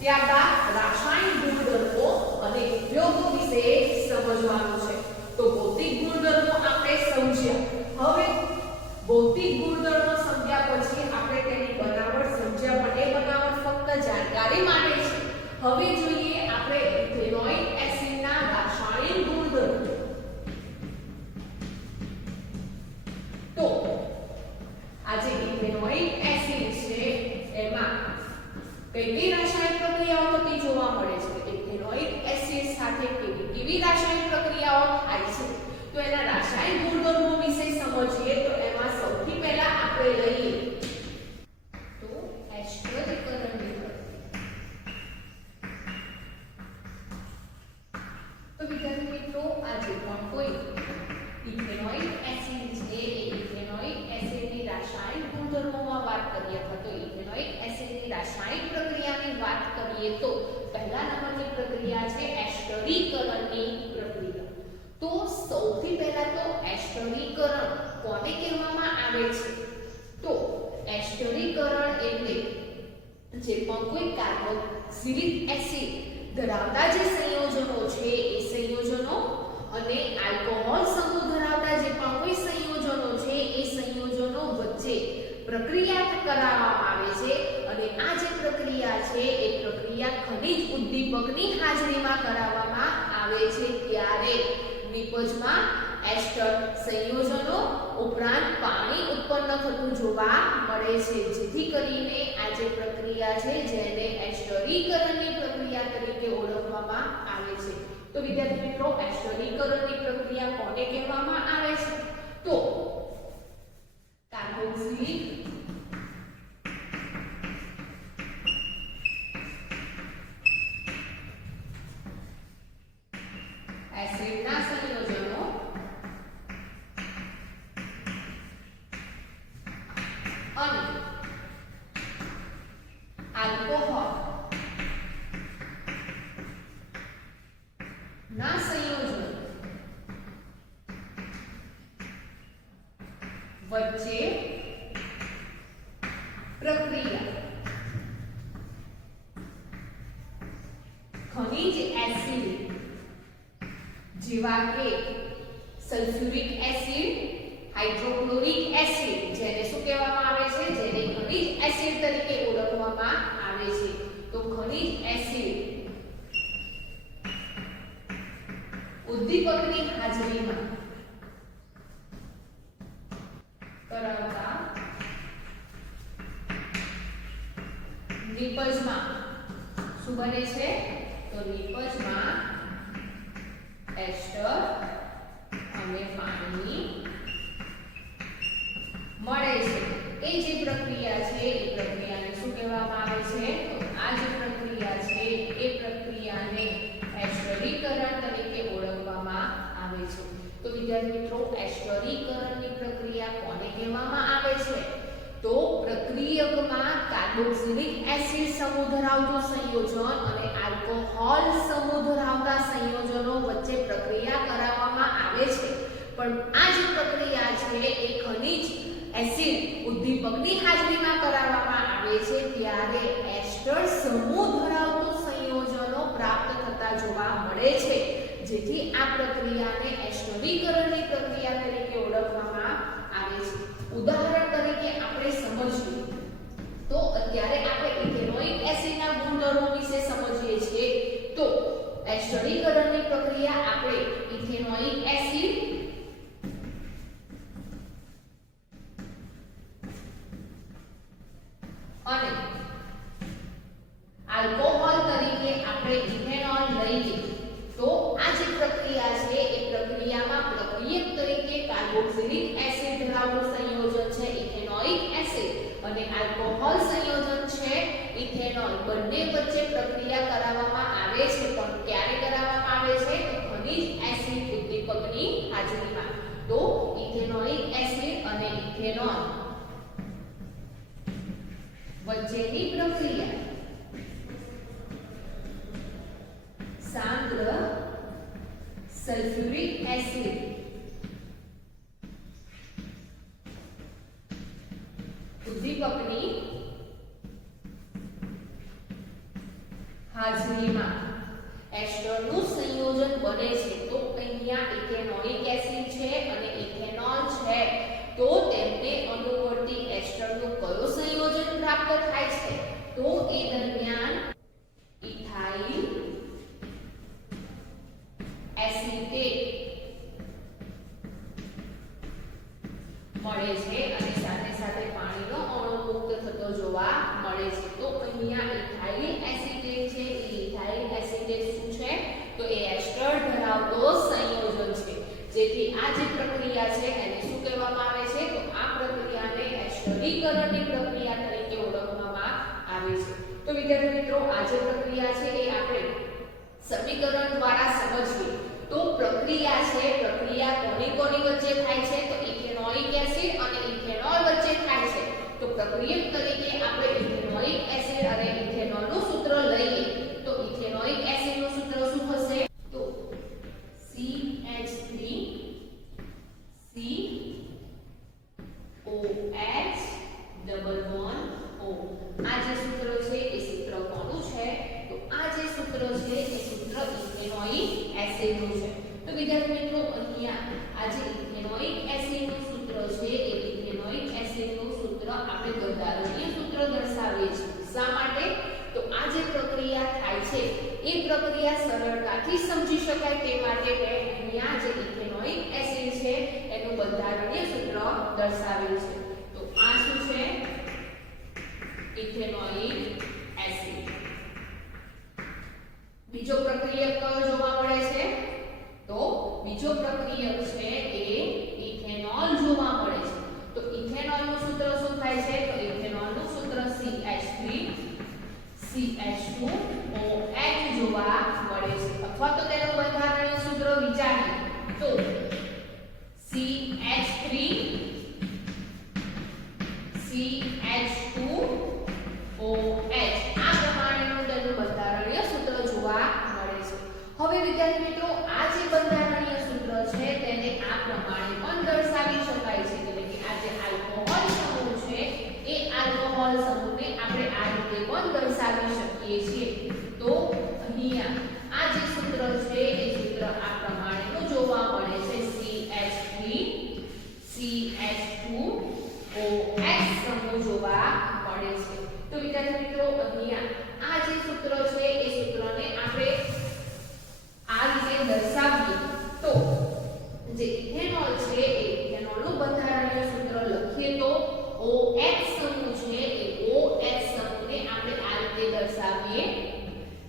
ત્યારબાદ રાસાયણિક ગુણધર્મો અને ઉપયોગો વિશે સમજવાનું છે. તો ભૌતિક ગુણધર્મો આપણે સમજ્યા. હવે ભૌતિક ગુણધર્મો સમજ્યા પછી આપણે તેની બનાવટ સમજ્યા, પણ એ બનાવટ ફક્ત જાણકારી માટે છે. હવે જોઈએ આપણે ઇથેનોઇક એસિડના રાસાયણિક ગુણધર્મો. તો આ જે ઇથેનોઇક એસિડ છે એમાં કઈ રાસાયણિક પ્રક્રિયાઓ થતી જોવા મળે છે. ઇથેનોઇક એસિડ સાથે કેવી રાસાયણિક પ્રક્રિયાઓ થાય છે, તો એના રાસાયણિક ગુણધર્મો વિશે સમજીએ. તો એમાં સૌથી પહેલા આપણે લઈએ તો એસ્ટરીકરણની પ્રક્રિયા. તો વિદ્યાર્થી મિત્રો આ જે પણ કોઈ ઇથેનોઇક એસિડ છે એ ઇથેનોઇક એસિડની રાસાયણિક ગુણધર્મોમાં વાત કરીએ અથવા તો ઇથેનોઇક એસિડની રાસાયણિક પ્રક્રિયાની વાત કરીએ તો પહેલા નંબરની પ્રક્રિયા છે એસ્ટરીકરણની પ્રક્રિયા. તો સૌથી પહેલા તો એસ્ટરીકરણ કોને કહેવામાં આવે છે, તો એસ્ટરીકરણ એટલે જે પણ કોઈ કાર્બોક્સિલિક એસિડ ધરાવતા જે સંયોજનો છે એ સંયોજનો અને આલ્કોહોલ સમૂહ ધરાવતા જે પણ કોઈ સંયોજનો છે એ સંયોજનો વચ્ચે પ્રક્રિયા કરાવવામાં આવે છે. અને આ જે પ્રક્રિયા છે એ પ્રક્રિયા ખનિજ ઉદ્દીપકની હાજરીમાં કરાવવામાં આવે છે. ત્યારે નિપજમાં એસ્ટર સંયોજનો ઉપરાંત પાણી ઉત્પન્ન થતું જોવા મળે છે, જેથી કરીને આ જે પ્રક્રિયા છે જેને એસ્ટરીકરણની પ્રક્રિયા તરીકે ઓળખવામાં આવે છે. તો વિદ્યાર્થી મિત્રો એસ્ટરીકરણની પ્રક્રિયા કોને કહેવામાં આવે છે, તો કાર્બોક્સિલિક એસિડના સંયોજનો અને આલ્કોહોલ ના સંયોજનો વચ્ચે પ્રક્રિયા ખનિજ એસિડ જેવા કે સલ્ફ્યુરિક એસિડ, હાઇડ્રોક્લોરિક એસિડ, જેને શું કહેવામાં આવે છે, જેને ખનિજ એસિડ તરીકે ઓળખવામાં આવે છે. તો ખનિજ એસિડ ઉદ્દીપકની હાજરીમાં કરાવતા નિપજમાં શું બને છે, તો નિપજમાં એસ્ટર અને પાણી મળે છે. એ જે પ્રક્રિયા છે એ પ્રક્રિયાને શું કહેવામાં આવે છે, તો આ જે પ્રક્રિયા છે એ પ્રક્રિયાને એસ્ટરીકરણ તરીકે ઓળખવામાં આવે છે. તો વિદ્યાર્થી મિત્રો એસ્ટરીકરણની પ્રક્રિયા કોને કહેવામાં આવે છે, તો પ્રક્રિયકમાં કાર્બોક્સિલિક એસિડ સમૂહ ધરાવતું સંયોજન અને આલ્કોહોલ સમૂહ ધરાવતા સંયોજનો વચ્ચે પ્રક્રિયા કરાવવામાં આવે છે. પણ આ જે પ્રક્રિયા છે એ ખનિજ એસિડ ઉદ્દીપકની હાજરીમાં કરાવવામાં આવે છે. ત્યારે એસ્ટર સમૂહ ધરાવતું સંયોજનો પ્રાપ્ત થતા જોવા મળે છે, જેથી આ પ્રક્રિયાને એસ્ટરીકરણની પ્રક્રિયા તરીકે ઓળખવામાં આવે છે. ઉદાહરણ તરીકે આપણે સમજીએ તો અત્યારે આપણે ઇથેનોઇક એસિડના ગુણધર્મો વિશે સમજીએ છીએ. તો એસ્ટરીકરણની પ્રક્રિયા આપણે ઇથેનોઇક એસિડ અને અને આલ્કોહોલ સંયોજન છે ઇથેનોલ બંને વચ્ચે પ્રક્રિયા કરાવવામાં આવે છે પણ ક્યારે કરાવવામાં આવે છે તો ખનિજ એસિડ ઉદ્દીપકની હાજરીમાં તો ઇથેનોઇક એસિડ અને ઇથેનોલ વચ્ચેની પ્રક્રિયા સાંદ્ર સલ્ફ્યુરિક એસિડ ઉદ્દીપકની હાજરીમાં એસ્ટરનું સંયોજન બને છે તો અહીંયા ઇથેનોઇક એસિડ છે અને ઇથેનોલ છે તો તેમને અનુવર્તી એસ્ટરનું કયો સંયોજન પ્રાપ્ત થાય છે તો એ દરમિયાન ઇથાઇલ એસિટેટ મળે છે અને સાથે સાથે પાણીનો અણુ મુક્ત થતો જોવા મળે છે તો અહીંયા ઇથાઇલ એસિટેટ છે એ ઇથાઇલ એસિટેટ શું છે તો એ એસ્ટર ધરાવતો સંયોજન છે જેથી આ જે પ્રક્રિયા છે એને શું કહેવામાં આવે છે તો આ પ્રક્રિયાને એસ્ટરીકરણની પ્રક્રિયા તરીકે ઓળખવામાં આવે છે તો વિદ્યાર્થી મિત્રો આ જે પ્રક્રિયા છે એ આપણે સમીકરણ દ્વારા સમજીએ તો પ્રક્રિયા છે પ્રક્રિયા કોની વચ્ચે થાય છે તો ઇથેનોઇક એસિડ અને ઇથેનોલ વચ્ચે થાય છે તો પ્રક્રિયક તરીકે આપણે ઇથેનોઇક એસિડ અને ઇથેનોલનું સૂત્ર લઈએ તો ઇથેનોઇક એસિડનું સૂત્ર શું થશે તો CH3COH11O આ જે સૂત્ર છે એ સૂત્ર કોનું છે તો આ જે સૂત્ર છે એ સૂત્ર ઇથેનોઇક એસિડનું છે તો વિદ્યાર્થી મિત્રો અહીંયા આ જે ઇથેનોઇક એસિડનું સૂત્ર છે એ ઇથેનોઇક એસિડનું સૂત્ર આપણે બંધારણીય સૂત્ર દર્શાવીએ છીએ શા માટે તો આ જે પ્રક્રિયા થાય છે એ પ્રક્રિયા સરળતાથી સમજી શકાય તે માટે મેં અહીંયા જે ઇથેનોઇક એસિડ છે એનું બંધારણીય સૂત્ર દર્શાવેલ છે તો આ શું છે ઇથેનોઇક એસિડ બીજો પ્રક્રિયક કયો જોવા મળે છે તો બીજો પ્રક્રિયક છે એ ઇથેનોલ જોવા મળે છે તો ઇથેનોલનું સૂત્ર શું થાય છે તો ઇથેનોલનું સૂત્ર CH3CH2OH જોવા મળે છે અથવા તો તેનું બંધારણીય સૂત્ર વિચારીએ તો CH3CH2OH આ પ્રમાણેનું તેનું બંધારણીય સૂત્ર જોવા મળે છે હવે વિદ્યાર્થી મિત્રો આ જે બંધારણીય સૂત્ર છે તેને આ પ્રમાણે પણ દર્શાવી શકાય છે એટલે કે આ જે આલ્કોહોલ સમૂહ છે એ આલ્કોહોલ સમૂહને આપણે આ રીતે પણ દર્શાવી શકીએ છીએ તો અહીંયા આ જે સૂત્ર છે એ સૂત્ર આ પ્રમાણેનું જોવા મળે છે CH3CH2OH સમૂહ જોવા મળે છે તો વિદ્યાર્થી મિત્રો અહીંયા આ જે સૂત્ર છે એ સૂત્રને આપણે આ રીતે દર્શાવીએ તો જે ઇથેનોલ છે એ ઇથેનોલનું બંધારણીય સૂત્ર લખીએ તો OH સમૂહ છે એ OH સમૂહને આપણે આ રીતે દર્શાવીએ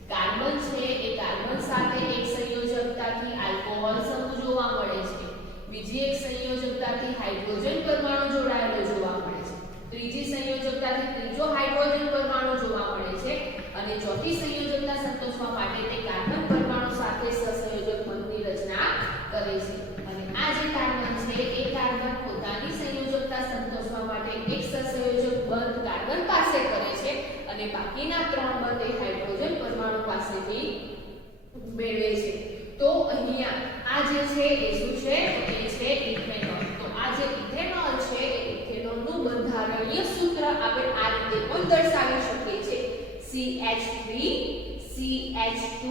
કાર્બન છે એ કાર્બન સાથે એક સંયોજકતાથી આલ્કોહોલ સમૂહ જોવા મળે છે બીજી એક સંયોજકતાથી હાઇડ્રોજન પરમાણુ જોડાયેલો જોવા મળે છે ત્રીજી સંયોજકતાથી ત્રીજો હાઇડ્રોજન પરમાણુ જોવા મળે છે અને ચોથી સંયોજકતા સંતોષવા માટે તે કાર્બન પરમાણુ સાથે સહસંયોજક બંધની રચના કરે છે અને આ જે કાર્બન છે એ કાર્બન પોતાની સંયોજકતા સંતોષવા માટે એક સહસંયોજક બંધ કાર્બન પાસે કરે છે અને બાકીના ત્રણ બંધ એ હાઇડ્રોજન પરમાણુ પાસેથી મેળવે છે તો અહીંયા આ જે છે એ શું છે એ છે ઇથેનોલ તો આ જે ઇથેનોલ છે એ ઇથેનોલનું બંધારણીય સૂત્ર આપણે આ રીતે પણ દર્શાવી શકીએ છીએ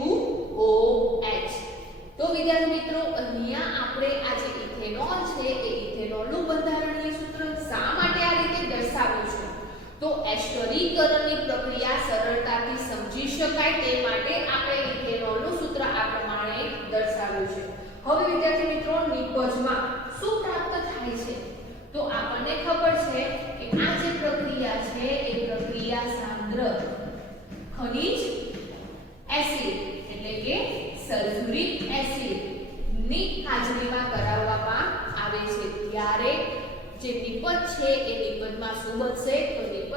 CH3CH2OH તો વિદ્યાર્થી મિત્રો અહીંયા આપણે આ જે ઇથેનોલ છે એ ઇથેનોલનું બંધારણીય સૂત્ર શા માટે આ રીતે દર્શાવ્યું છે તો એસ્ટરીકરણની પ્રક્રિયા સરળતાથી સમજી શકાય તે માટે આપણે ઇથેનોલનું સૂત્ર આ પ્રમાણે દર્શાવ્યું છે હવે વિદ્યાર્થી મિત્રો નિપજમાં શું પ્રાપ્ત થાય છે તો આપણને ખબર છે કે આ જે પ્રક્રિયા છે એ પ્રક્રિયા સાંદ્ર ખનિજ એસિડ એટલે કે સલ્ફ્યુરિક એસિડ ની હાજરીમાં કરાવવામાં આવે છે ત્યારે જે નિપજ છે એ નિપજમાં શું બનશે તો નિપજ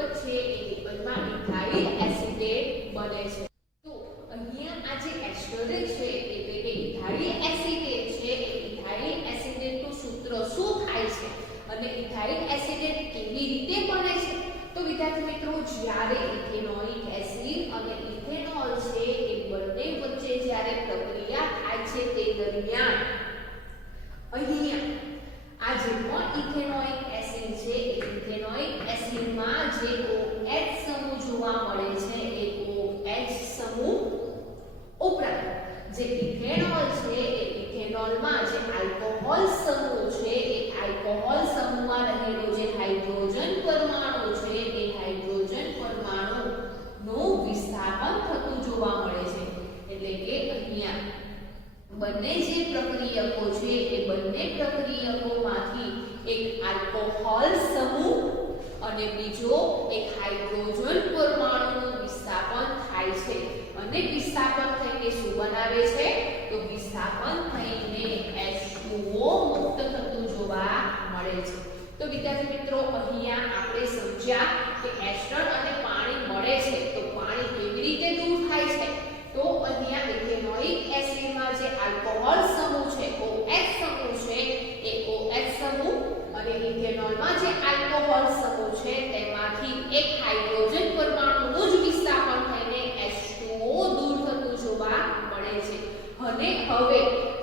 જ્યારે ઇથેનોઇક એસિડ અને ઇથેનોલ છે એ બંને વચ્ચે જ્યારે પ્રક્રિયા થાય છે તે દરમિયાન અહીંયા આ જે પણ ઇથેનોઇક એસિડ છે એ ઇથેનોઇક એસિડમાં જે OH સમૂહ જોવા મળે છે એ OH સમૂહ ઉપરાંત જે ઇથેનોલ છે એ ઇથેનોલમાં જે આલ્કોહોલ સમૂહ છે એ આલ્કોહોલ સમૂહમાં રહેલો જે હાઇડ્રોજન પરમાણુ છે એ હાઇડ્રોજન પરમાણુનું વિસ્થાપન થતું જોવા મળે છે એટલે કે અહીંયા બંને જે પ્રક્રિયકો છે એ બંને પ્રક્રિયકોમાંથી એક આલ્કોહોલ સમૂહ અને બીજો એક હાઇડ્રોજન પરમાણુનું વિસ્થાપન થાય છે અને વિસ્થાપન થઈને શું બનાવે છે તો વિસ્થાપન થઈને H2O મુક્ત થતું જોવા મળે છે તો વિદ્યાર્થી મિત્રો અહીંયા આપણે સમજ્યા કે એસ્ટર અને પાણી મળે છે તો પાણી કેવી રીતે દૂર થાય છે તો અહીંયા ઇથેનોઇક એસિડમાં જે આલ્કોહોલ સમૂહ છે OH સમૂહ છે એ OH સમૂહ અને ઇથેનોલમાં જે આલ્કોહોલ સમૂહ છે તેમાંથી એક હાઇડ્રોજન પરમાણુનું જ વિસ્થાપન થઈને H2O દૂર થતું જોવા મળે છે અને હવે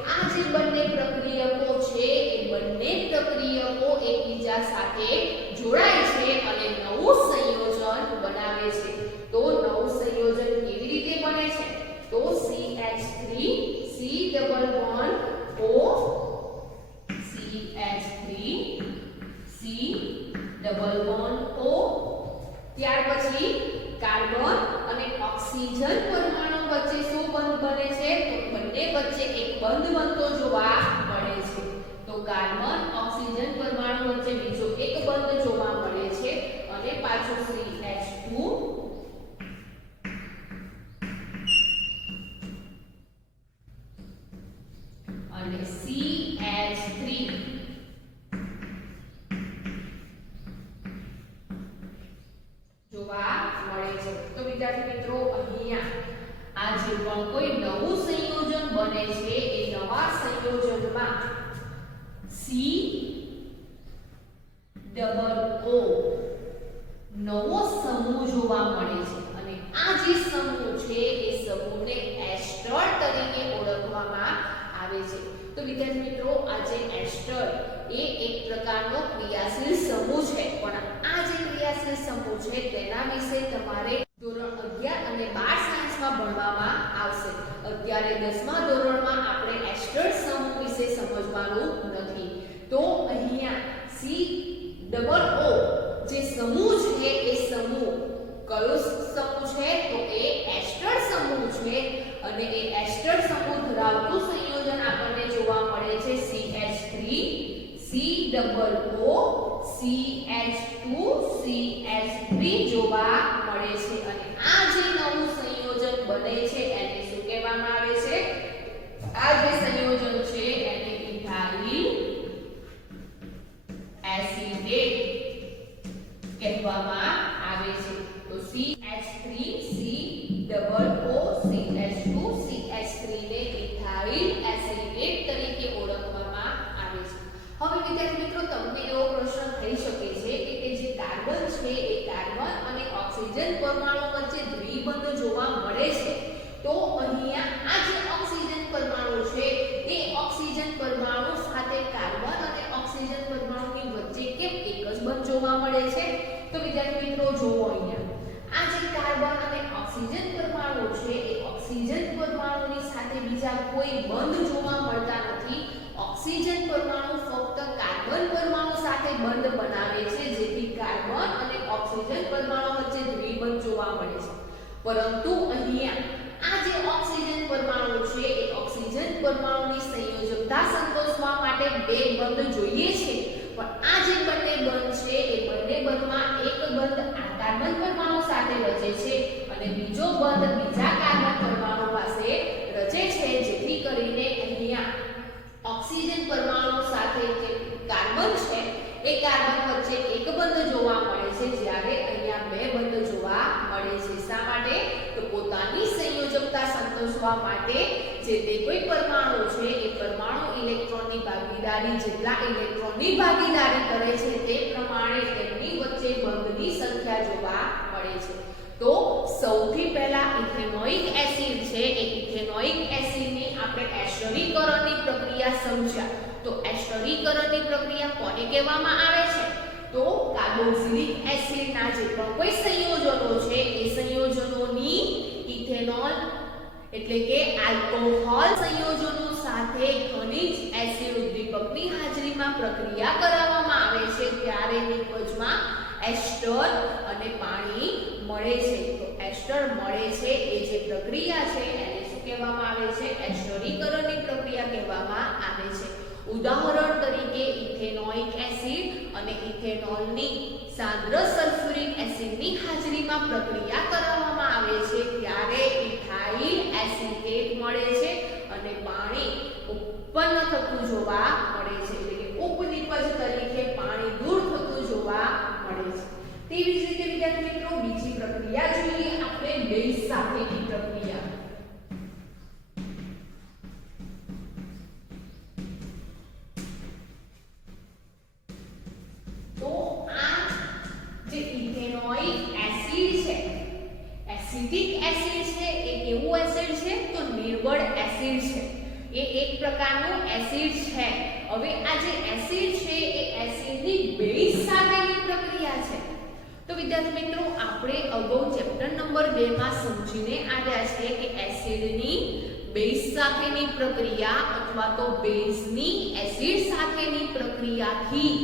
આ જે બંને પ્રક્રિયકો છે એ બંને પ્રક્રિયકો એકબીજા સાથે જોડાય છે અને નવું સંયોજન બનાવે છે તો નવું સંયોજન કેવી રીતે બને છે તો CH3 C double bond O CH3 C double bond O ત્યાર પછી કાર્બન અને ઓક્સિજન પરમાણુ વચ્ચે શું બંધ બને છે તો બંને વચ્ચે એક બંધ બનતો જોવા મળે છે તો કાર્બન ઓક્સિજન પરમાણુ વચ્ચે બીજો એક બંધ જોવા મળે છે અને પાછો CH2 અને CH3 જોવા મળે છે તો વિદ્યાર્થી મિત્રો અહીંયા આ જે પણ કોઈ નવું સંયોજન બને છે એ નવા સંયોજનમાં C ડબલ O નવો સમૂહ જોવા મળે છે અને આ જે સમૂહ છે એ સમૂહને એસ્ટર તરીકે ઓળખવામાં આવે છે તો વિદ્યાર્થી મિત્રો આ જે એસ્ટર એ એક પ્રકારનો ક્રિયાશીલ સમૂહ છે પણ આ જે ક્રિયાશીલ સમૂહ છે તેના વિશે તમારે ધોરણ 11 અને 12 સાયન્સમાં ભણવામાં આવશે અત્યારે 10મા ધોરણમાં આપણે એસ્ટર સમૂહ વિશે સમજવાનું નથી તો અહીંયા C ડબલ O જે સમૂહ છે એ સમૂહ કયો સમૂહ છે તો એ એસ્ટર સમૂહ છે અને એ એસ્ટર સમૂહ ધરાવતું સંયોજન આપણને જોવા મળે છે CH3 C double O CH2 CH3 જોવા મળે છે અને આ જે નવું સંયોજન બને છે એને શું કહેવામાં આવે છે આ જે સંયોજન છે એને ઇથાઇલ એસિટેટ કહેવામાં આવે છે તો CH3 C double O CH2 CH3 ને ઇથાઇલ એસિટેટ તરીકે ઓળખવામાં આવે છે હવે વિદ્યાર્થી મિત્રો તમને એવો પ્રશ્ન થઈ શકે છે કે જે કાર્બન છે એ કાર્બન અને ઓક્સિજન પરમાણુ વચ્ચે દ્વિબંધ જોવા મળે છે તો અહીંયા આ જે ઓક્સિજન પરમાણુ છે એ ઓક્સિજન પરમાણુ સાથે કાર્બન અને ઓક્સિજન પરમાણુની વચ્ચે કેમ એક જ બંધ જોવા મળે છે તો વિદ્યાર્થી મિત્રો જોવો અહીંયા આ જે કાર્બન અને ઓક્સિજન પરમાણુ છે એ ઓક્સિજન પરમાણુની સાથે બીજા કોઈ બંધ જોવા મળતા નથી ઓક્સિજન પરમાણુ ફક્ત કાર્બન પરમાણુ સાથે બંધ બનાવે છે જેથી કાર્બન અને ઓક્સિજન પરમાણુ વચ્ચે દ્વિબંધ જોવા મળે છે પરંતુ અહીંયા આ જે ઓક્સિજન પરમાણુ છે એ ઓક્સિજન પરમાણુની સંયોજકતા સંતોષવા માટે બે બંધ જોઈએ છે પણ આ જે બંને બંધ છે એ બંને બંધમાં એક બંધ આ કાર્બન પરમાણુ સાથે રચે છે અને બીજો બંધ બીજા કાર્બન પરમાણુ પાસે રચે છે જેથી કરીને અહીંયા ઓક્સિજન પરમાણુ સાથે જે કાર્બન છે એ કાર્બન વચ્ચે એક બંધ જોવા મળે છે જ્યારે અહીંયા બે બંધ જોવા મળે છે શા માટે તો પોતાની સંયોજકતા સંતોષવા માટે જે તે કોઈ પરમાણુ છે એ પરમાણુ ઇલેક્ટ્રોનની ભાગીદારી જેટલા ઇલેક્ટ્રોનની ભાગીદારી કરે છે તે પ્રમાણે તેમની વચ્ચે બંધની સંખ્યા જોવા મળે સૌથી પહેલા ઇથેનોઇક એસિડ છે એ ઇથેનોઇક એસિડની આપણે એસ્ટરીકરણની પ્રક્રિયા સમજ્યા. તો એસ્ટરીકરણની પ્રક્રિયા કોને કહેવામાં આવે છે? તો કાર્બોક્સિલિક એસિડના જે પણ કોઈ સંયોજનો છે એ સંયોજનોની ઇથેનોલ એટલે કે આલ્કોહોલ સંયોજનો સાથે ખનિજ એસિડ ઉદ્દીપકની હાજરીમાં પ્રક્રિયા કરાવવામાં આવે છે ત્યારે નિપજમાં એસ્ટર અને પાણી મળે છે. તો એસ્ટર મળે છે એ જે પ્રક્રિયા છે એને શું કહેવામાં આવે છે? એસ્ટરીકરણની પ્રક્રિયા કહેવામાં આવે છે. ઉદાહરણ તરીકે ઇથેનોઇક એસિડ અને ઇથેનોલની સાંદ્ર સલ્ફ્યુરિક એસિડની હાજરીમાં પ્રક્રિયા કરવામાં આવે છે ત્યારે ઇથાઇલ એસિટેટ મળે છે અને પાણી ઉત્પન્ન થતું જોવા મળે છે. એટલે કે ઉપનિપજ તરીકે પાણી દૂર થતું જોવા મળે છે. તેવી જ રીતે વિદ્યાર્થી મિત્રો બીજી પ્રક્રિયા જોઈએ આપણે બેઝ સાથેની પ્રક્રિયા. તો આ જે ઇથેનોઇક એસિડ છે, એસિડિક એસિડ છે, એ કેવું એસિડ છે? તો નિર્બળ એસિડ છે. એ એક પ્રકારનું એસિડ છે. હવે આ જે એસિડ છે એ એસિડની બેઝ સાથેની પ્રક્રિયા છે. તો વિદ્યાર્થી મિત્રો આપણે અગાઉ ચેપ્ટર નંબર 2 માં સમજીને આવ્યા છે કે એસિડની બેઝ સાથેની પ્રક્રિયા અથવા તો બેઝની એસિડ સાથેની પ્રક્રિયાથી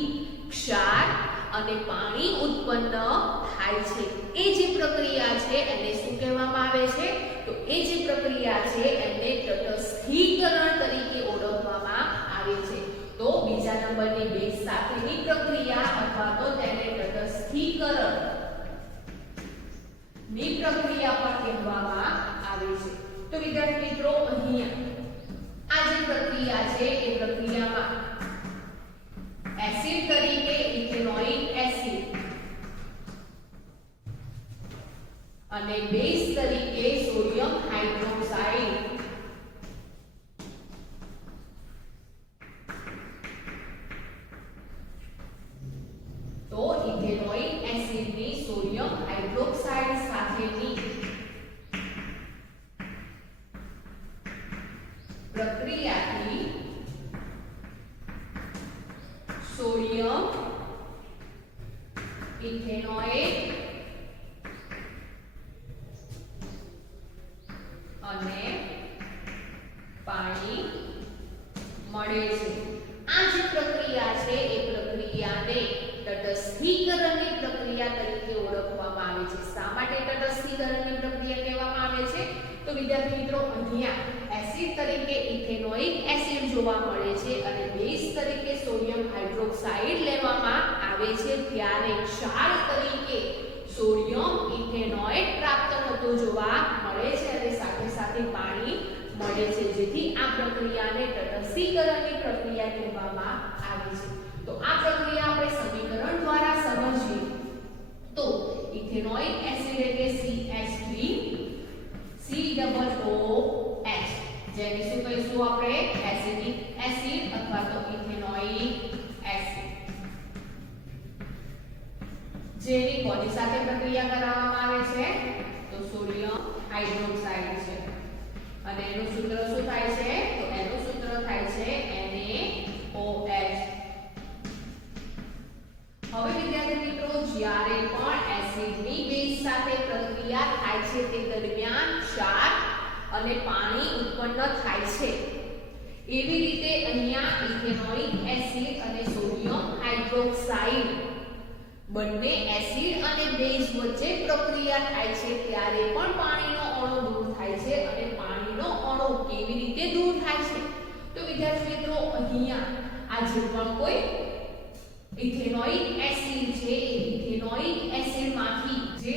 ક્ષાર અને પાણી ઉત્પન્ન થાય છે. એ જે પ્રક્રિયા છે એને શું કહેવામાં આવે છે? તો એ જે પ્રક્રિયા છે એને તટસ્થીકરણ તરીકે ઓળખવામાં આવે છે. તો બીજા નંબરની બેઝ સાથેની પ્રક્રિયા અથવા તો તેને તટસ્થીકરણ ની પ્રક્રિયા પણ કહેવામાં આવે છે. તો વિદ્યાર્થી મિત્રો અહીંયા આ જે પ્રક્રિયા છે એ પ્રક્રિયામાં એસિડ તરીકે ઇથેનોઇક એસિડ અને બેઝ તરીકે સોડિયમ હાઇડ્રોક્સાઇડ તો ઇથેનોઇક એસિડની સોડિયમ હાઇડ્રોક્સાઇડ સાથેની પ્રક્રિયાથી સોડિયમ ઇથેનોઇક અને પાણી મળે છે. આ જે પ્રક્રિયા છે એ પ્રક્રિયાને તટસ્થીકરણની પ્રક્રિયા તરીકે ઓળખવામાં આવે છે. શા માટે તટસ્થીકરણની પ્રક્રિયા કહેવામાં આવે છે? તો વિદ્યાર્થી મિત્રો અહીંયા એસિડ તરીકે ઇથેનોઇક એસિડ જોવા મળે છે અને બેઝ તરીકે સોડિયમ હાઇડ્રોક્સાઇડ લેવામાં આવે છે ત્યારે ક્ષાર તરીકે સોડિયમ ઇથેનોઇડ પ્રાપ્ત થતો જોવા મળે છે અને સાથે સાથે પાણી મળે છે જેથી આ પ્રક્રિયાને તટસ્થીકરણની પ્રક્રિયા કહેવામાં આવે છે. તો આ પ્રક્રિયા આપણે સમીકરણ દ્વારા સમજીએ તો ઇથેનોઇક એસિડ એટલે CH3COOH જેને શું કહીશું આપણે? એસિડિક એસિડ અથવા તો ઇથેનોઇક એસિડ. જેની કોની સાથે પ્રક્રિયા કરવામાં આવે છે? તો સોડિયમ હાઇડ્રોક્સાઇડ છે અને એનું સૂત્ર શું થાય છે? તો એનું સૂત્ર થાય છે NaOH. હવે વિદ્યાર્થી મિત્રો જ્યારે પણ એસિડની બેઝ સાથે પ્રક્રિયા થાય છે તે દરમિયાન ક્ષાર અને પાણી ઉત્પન્ન થાય છે. એવી રીતે અહીંયા ઇથેનોઇક એસિડ અને સોડિયમ હાઇડ્રોક્સાઇડ બંને એસિડ અને બેઝ વચ્ચે પ્રક્રિયા થાય છે ત્યારે પણ પાણીનો અણુ દૂર થાય છે અને પાણીનો અણુ કેવી રીતે દૂર થાય છે? તો વિદ્યાર્થી મિત્રો અહીંયા આ જે પણ કોઈ ઇથેનોઇક એસિડ છે એ ઇથેનોઇક એસિડમાંથી જે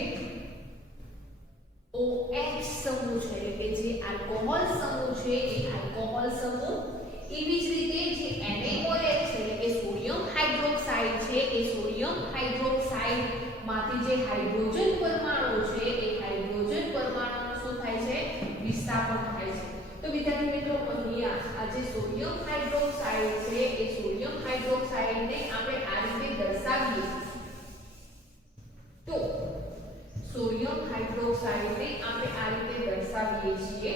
OH સમૂહ છે એટલે કે જે આલ્કોહોલ સમૂહ છે એ આલ્કોહોલ સમૂહ એવી જ રીતે જે NaOH છે એટલે કે સોડિયમ હાઇડ્રોક્સાઇડ છે એ સોડિયમ હાઇડ્રોક્સાઇડ માંથી જે હાઇડ્રોજન પરમાણુ છે એ હાઇડ્રોજન પરમાણુ શું થાય છે? વિસ્થાપન થાય છે. તો વિદ્યાર્થી મિત્રો અહીંયા આ જે સોડિયમ હાઇડ્રોક્સાઇડ છે એ સોડિયમ હાઇડ્રોક્સાઇડને આપણે આ રીતે દર્શાવીએ તો સોડિયમ હાઇડ્રોક્સાઇડ હાઇડ્રોક્સાઇડને આપણે આ રીતે દર્શાવીએ છીએ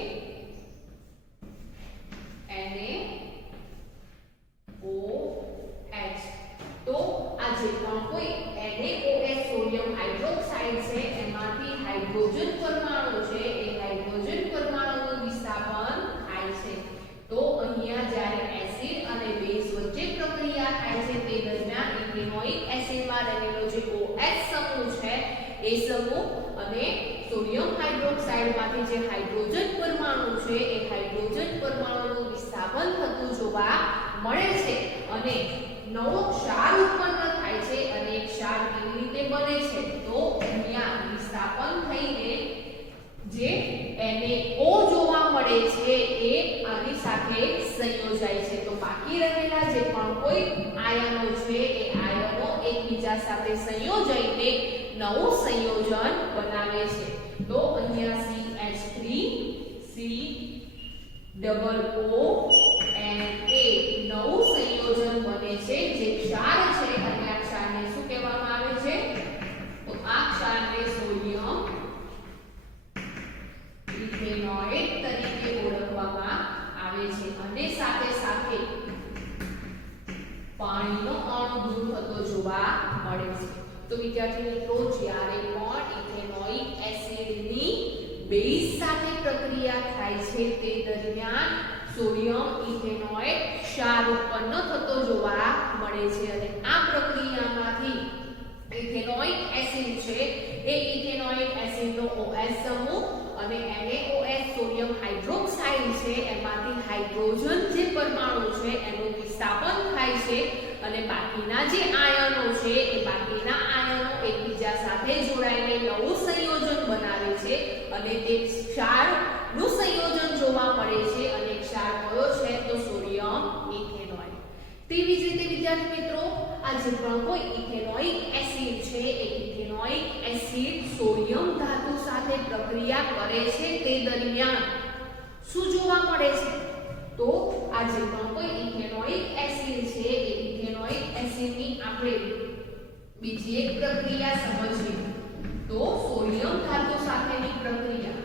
NaOH. તો આ જે પણ કોઈ NaOH સોડિયમ હાઇડ્રોક્સાઇડ છે એમાંથી હાઇડ્રોજન પરમાણુ છે એ હાઇડ્રોજન પરમાણુનું વિસ્થાપન થાય છે. તો અહીંયા જ્યારે એસિડ અને બેઝ વચ્ચે પ્રક્રિયા થાય છે તે દરમિયાન ઇથેનોઇક એસિડમાં રહેલો જે OH સમૂહ છે એ સમૂહ અને સોડિયમ હાઇડ્રોક્સાઇડમાંથી જે હાઇડ્રોજન પરમાણુ છે એ હાઇડ્રોજન પરમાણુનું વિસ્થાપન થતું જોવા મળે છે અને નવો ક્ષાર ઉત્પન્ન થાય છે. અને ક્ષાર કેવી રીતે બને છે? તો અહીંયા વિસ્થાપન થઈને જે NaO જોવા મળે છે એ આની સાથે સંયોજાય છે. તો બાકી રહેલા જે પણ કોઈ આયનો છે એ આયનો એકબીજા સાથે સંયોજાઈને નવું સંયોજન બનાવે છે. તો અહીંયા CH3 COO અને નવું સંયોજન બને છે જે ક્ષાર છે. અને આ ક્ષારને શું કહેવામાં આવે છે? તો આ ક્ષારને સોડિયમ ઇથેનોઇક તરીકે ઓળખવામાં આવે છે. અને સાથે સાથે પાણીનો અણુ દૂર થતો જોવા મળે છે. તો વિદ્યાર્થી મિત્રો, જ્યારે પણ ઇથેનોઇક એસિડની બેઝ સાથે પ્રક્રિયા થાય છે તે દરમિયાન સોડિયમ ઇથેનોઇક ક્ષાર ઉત્પન્ન થતો જોવા મળે છે. અને આ પ્રક્રિયામાંથી ઇથેનોઇક એસિડ છે એ ઇથેનોઇક એસિડનો OH સમૂહ અને NaOH સોડિયમ હાઇડ્રોક્સાઇડ છે એમાંથી હાઇડ્રોજન જે પરમાણુ છે એનું વિસ્થાપન થાય છે. અને બાકીના જે આયનો છે એ બાકીના આયનો એકબીજા સાથે જોડાઈને નવું સંયોજન બનાવે છે અને તે ક્ષારનું સંયોજન જોવા મળે છે. અને ક્ષાર કયો છે? તો સોડિયમ ઇથેનોઇક. તેવી જ રીતે વિદ્યાર્થી મિત્રો, આ જે પણ કોઈ ઇથેનોઇક એસિડ છે એ ઇથેનોઇક એસિડ સોડિયમ ધાતુ સાથે પ્રક્રિયા કરે છે તે દરમિયાન શું જોવા મળે છે? તો આ જે પણ કોઈ ઇથેનોઇક એસિડ છે એ ઇથેનોઇક એસિડની આપણે બીજી એક પ્રક્રિયા સમજીએ તો સોડિયમ ધાતુ સાથેની પ્રક્રિયા.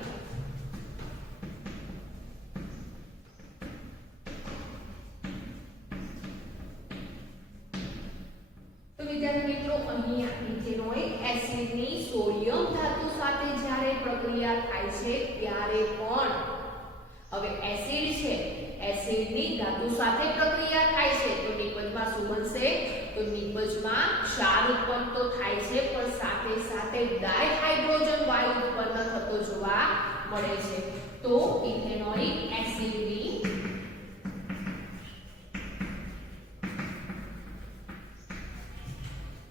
તો વિદ્યાર્થી મિત્રો, અહીંયા ઇથેનોઇક એસિડની સોડિયમ ધાતુ સાથે જ્યારે પ્રક્રિયા થાય છે ત્યારે પણ હવે એસિડ છે, એસિડની ધાતુ સાથે પ્રક્રિયા થાય છે તો નિપજમાં શું બનશે? તો નિપજમાં ક્ષાર ઉત્પન્ન તો થાય છે પણ સાથે સાથે ડાયહાઇડ્રોજન વાયુ ઉત્પન્ન થતો જોવા મળે છે. તો ઇથેનોઇક એસિડની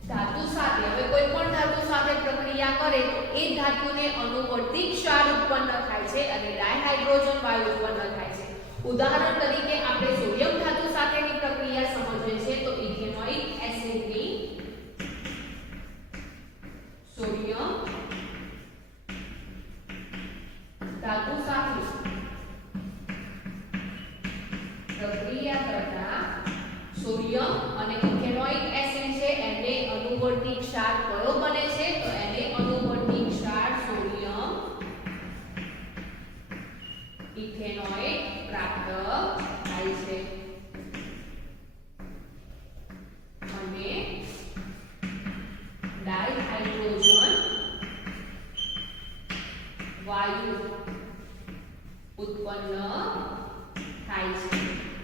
ધાતુ સાથે, હવે કોઈ પણ ધાતુ સાથે પ્રક્રિયા કરે તો એ ધાતુને અનુવર્તી ક્ષાર ઉત્પન્ન થાય છે અને ડાયહાઇડ્રોજન વાયુ ઉત્પન્ન થાય છે. ઉદાહરણ તરીકે આપણે સોડિયમ ધાતુ સાથેની પ્રક્રિયા સમજીએ છીએ તો ઇથેનોઇક એસિડની સોડિયમ ધાતુ સાથે પ્રક્રિયા કરતા સોડિયમ અને ઇથેનોઇક એસિડ છે એને અનુવર્તી ક્ષાર કયો બને છે? તો એને અનુવર્તી ક્ષાર સોડિયમ ઇથેનોઇક પ્રાપ્ત થાય છે. અને ડાયહાઇડ્રોજન વાયુ ઉત્પન્ન થાય છે.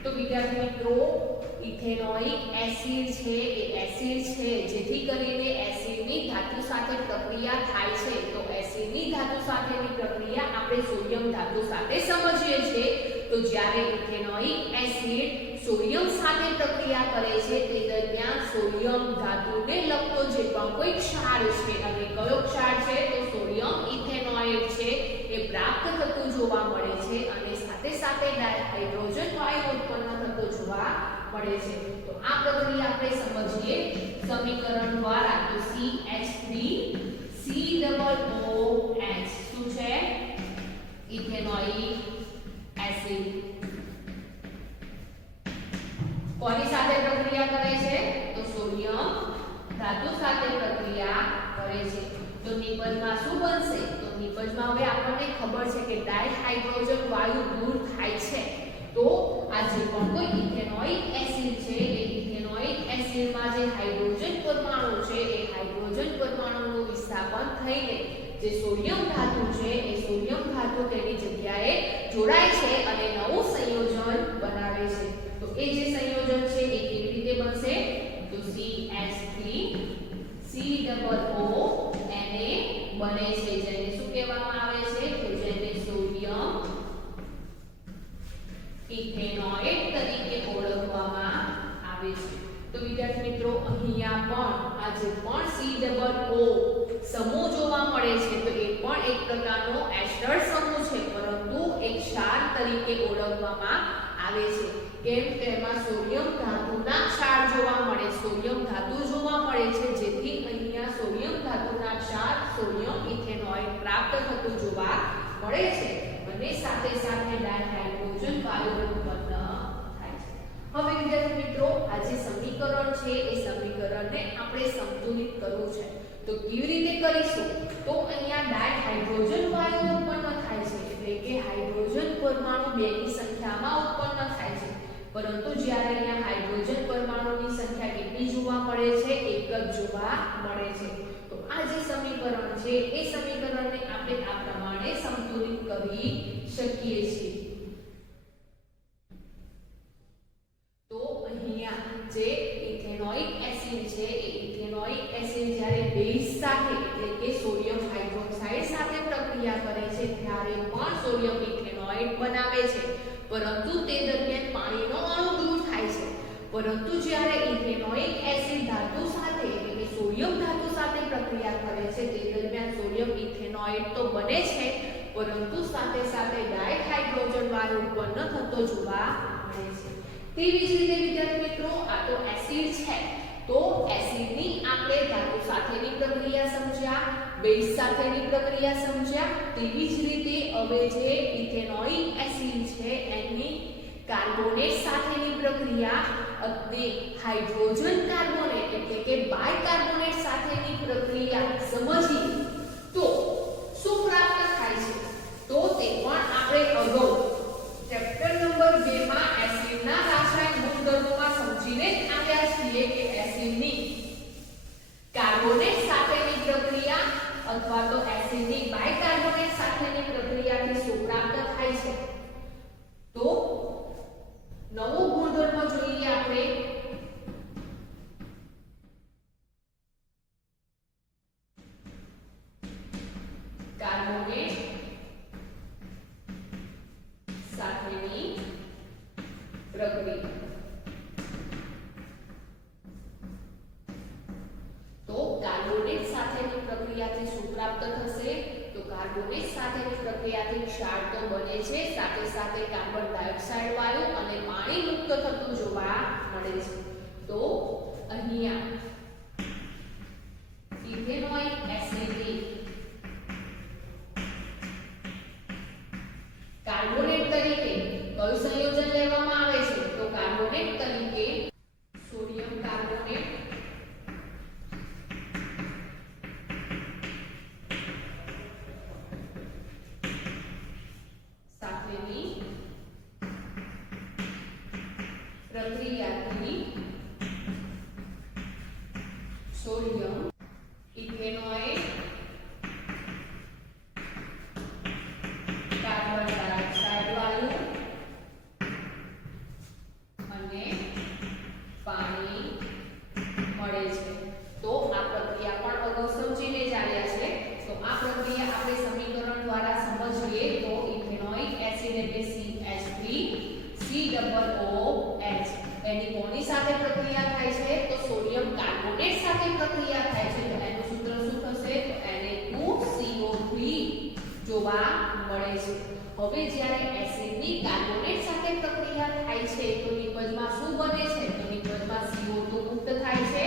તો વિદ્યાર્થી મિત્રો, ઇથેનોઇક એસિડ છે એ એસિડ છે જેથી કરીને એસિડની ધાતુ સાથે પ્રક્રિયા થાય છે. તો એસિડની ધાતુ સાથેની પ્રક્રિયા આપણે સોડિયમ ધાતુ સાથે સમજીએ છીએ. તો જ્યારે ઇથેનોઇક એસિડ સોડિયમ સાથે પ્રક્રિયા કરે છે તે દરમિયાન સોડિયમ ધાતુને લગતો જે પણ કોઈ ક્ષાર છે અને કયો ક્ષાર છે? તો સોડિયમ ઇથેનોઇક છે એ પ્રાપ્ત થતું જોવા મળે છે અને સાથે સાથે ડાયહાઇડ્રોજન વાયુ ઉત્પન્ન થતો જોવા મળે છે. તો આ પ્રક્રિયા આપણે સમજીએ સમીકરણ દ્વારા. તો CH3COOH શું છે? Ethanoic acid. કોની સાથે પ્રક્રિયા કરે છે? તો સોડિયમ ધાતુ સાથે પ્રક્રિયા કરે છે. તો નિપજમાં શું બનશે? તો નિપજમાં હવે આપણને ખબર છે કે ડાયહાઇડ્રોજન વાયુ દૂર થાય છે, તો આ જે પણ કોઈ ઇથેનોઇક એસિડ છે એ ઇથેનોઇક એસિડમાં જે હાઇડ્રોજન પરમાણુ છે એ હાઇડ્રોજન પરમાણુનું વિસ્થાપન થઈને જે સોડિયમ ધાતુ છે એ સોડિયમ ધાતુ તેની જગ્યાએ જોડાય છે અને નવું સંયોજન બનાવે છે. તો એ જે સંયોજન છે એ કેવી રીતે બનશે? તો CH3COO Na બને છે, જેને શું કહેવામાં આવે છે? તો જેને સોડિયમ ઇથેનોઇક તરીકે ઓળખવામાં આવે છે. તો વિદ્યાર્થી મિત્રો, અહીંયા પણ આ જે પણ COO સમૂહ જોવા મળે છે તો એ પણ એક પ્રકારનો એસ્ટર સમૂહ છે, પરંતુ એક ક્ષાર તરીકે ઓળખવામાં આવે છે. કેમ? તેમાં સોડિયમ ધાતુના ક્ષાર જોવા મળે, સોડિયમ ધાતુ જોવા મળે છે, જેથી અહીંયા સોડિયમ ધાતુના ક્ષાર સોડિયમ ઇથેનોઇક પ્રાપ્ત થતું જોવા મળે છે અને સાથે સાથે ડાયહાઇડ્રોજન વાયુ ઉત્પન્ન થાય છે. હવે વિદ્યાર્થી મિત્રો, આ જે સમીકરણ છે એ સમીકરણને આપણે સંતુલિત કરવું છે. તો કેવી રીતે કરીશું? તો અહીંયા ડાયહાઇડ્રોજન વાયુ ઉત્પન્ન થાય છે, એટલે કે હાઇડ્રોજન પરમાણુ 2 ની સંખ્યામાં ઉત્પન્ન થાય છે, પરંતુ જ્યારે અહીંયા હાઇડ્રોજન પરમાણુની સંખ્યા કેટલી જોવા મળે છે? 1 જ જોવા મળે છે. તો આ જે સમીકરણ છે એ સમીકરણને આપણે આ પ્રમાણે સંતુલિત કરી શકીએ છીએ. તો અહીંયા જે ઇથેનોઇક એસિડ છે એ ઇથેનોઇક એસિડ જ્યારે બેઝ સાથે એટલે કે સોડિયમ હાઇડ્રોક્સાઇડ સાથે પ્રક્રિયા કરે છે ત્યારે પણ સોડિયમ ઇથેનોઇડ બનાવે છે, પરંતુ તે દરમિયાન પાણીનો અણુ દૂર થાય છે. પરંતુ જ્યારે ઇથેનોઇક એસિડ ધાતુ સાથે એટલે કે સોડિયમ ધાતુ સાથે પ્રક્રિયા કરે છે તે દરમિયાન સોડિયમ ઇથેનોઇડ તો બને છે, પરંતુ સાથે સાથે ડાયહાઇડ્રોજન વાયુ ઉત્પન્ન થતો જોવા મળે છે. તેવી જ રીતે વિદ્યાર્થી મિત્રો, આ તો એસિડ છે, તો એસિડની આપણે ધાતુ સાથેની પ્રક્રિયા સમજ્યા, બેઝ સાથેની પ્રક્રિયા સમજ્યા. તેવી જ રીતે હવે જે ઇથેનોઇક એસિડ છે એની કાર્બોનેટ સાથેની પ્રક્રિયા અને હાઇડ્રોજન કાર્બોનેટ એટલે કે બાયકાર્બોનેટ સાથેની પ્રક્રિયા સમજીએ તો શું પ્રાપ્ત થાય છે? તો તે પણ આપણે અગાઉ ચેપ્ટર નંબર 2 માં એસિડના રાસાયણિક ગુણધર્મોમાં સમજીને આવ્યા છીએ કે એસિડની કાર્બોનેટ સાથેની પ્રક્રિયા અથવા તો એસિડની બાયકાર્બોનેટ સાથેની પ્રક્રિયાથી શું પ્રાપ્ત થાય છે? તો નવો ગુણધર્મ જોઈએ આપણે. કાર્બોનેટ સાથેની પ્રક્રિયા. તો કાર્બોનેટ સાથેની પ્રક્રિયાથી શું પ્રાપ્ત થશે? તો કાર્બોનેટ સાથેની પ્રક્રિયાથી ક્ષાર તો બને છે, સાથે સાથે કાર્બન ડાયોક્સાઇડ વાયુ અને પાણી મુક્ત થતું જોવા મળે છે. તો અહીંયા ઇથેનોઇક એસિડની કાર્બોનેટ તરીકે કયું સંયોજન લેવામાં આવે છે? તો કાર્બોનેટ તરીકે સોડિયમ કાર્બોનેટ સાથેની પ્રક્રિયાથી સોડિયમ ઇથેનોઇક કાર્બન ડાયોક્સાઇડ વાયુ અને પાણી મળે છે. તો આ પ્રક્રિયા પણ અગાઉ સમજીને જ આવ્યા છે. તો આ પ્રક્રિયા આપણે સમીકરણ દ્વારા સમજીએ તો ઇથેનોઇક એસિડ એટલે CH3COOH એની કોની સાથે પ્રક્રિયા થાય છે? તો સોડિયમ કાર્બોનેટ સાથે પ્રક્રિયા થાય છે. તો એનું સૂત્ર શું થશે? તો Na2CO3 જોવા મળે છે. હવે જ્યારે એસિડની કાર્બોનેટ સાથે પ્રક્રિયા થાય છે તો નિપજમાં શું બને છે? તો નિપજમાં CO2 મુક્ત થાય છે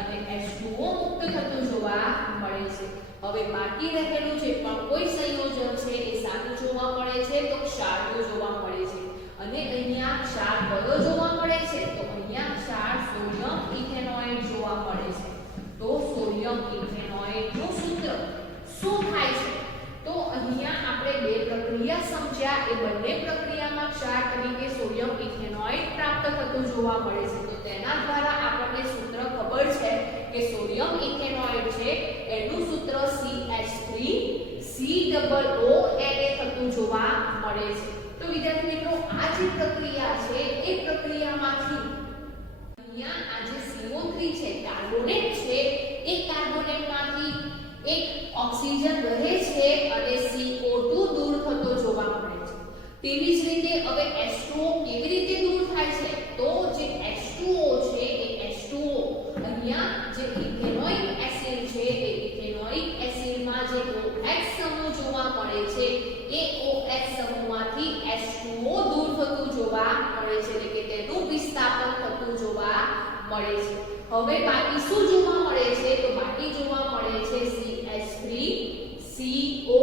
અને H2O મુક્ત થતું જોવા મળે છે. હવે બાકી રહેલું જે પણ કોઈ સંયોજન છે એ સાદું જોવા મળે છે, તો ક્ષારનું જોવા મળે છે. અને અહીંયા ક્ષાર કયો જોવા મળે છે? તો અહીંયા ક્ષાર સોડિયમ ઇથેનોઇડ જોવા મળે છે. તો સોડિયમ ઇથેનોઇડ નું સૂત્ર થતું જોવા મળે છે તો તેના દ્વારા આપણને સૂત્ર ખબર છે કે સોડિયમ ઇથેનોઇડ છે એનું સૂત્ર CH3COO થતું જોવા મળે છે તો વિદ્યાર્થી મિત્રો આ જે પ્રક્રિયા છે એ પ્રક્રિયામાંથી અહીંયા આ જે CO3 છે કાર્બોનેટ છે એ કાર્બોનેટમાંથી એક ઓક્સિજન રહે છે અને CO2 દૂર થતો જોવા મળે છે તેવી જ રીતે હવે H2O કેવી રીતે દૂર થાય છે તો જે H2O છે એ H2O અહીંયા જે ઇથેનોઇક એસિડ છે એ ઇથેનોઇક એસિડમાં જે OH સમૂહ જોવા મળે છે એ OH સમૂહમાંથી H2O દૂર થતું જોવા મળે છે એટલે કે તેનું વિસ્થાપન થતું જોવા મળે છે હવે બાકી શું જોવા મળે છે તો બાકી જોવા મળે છે CH3CO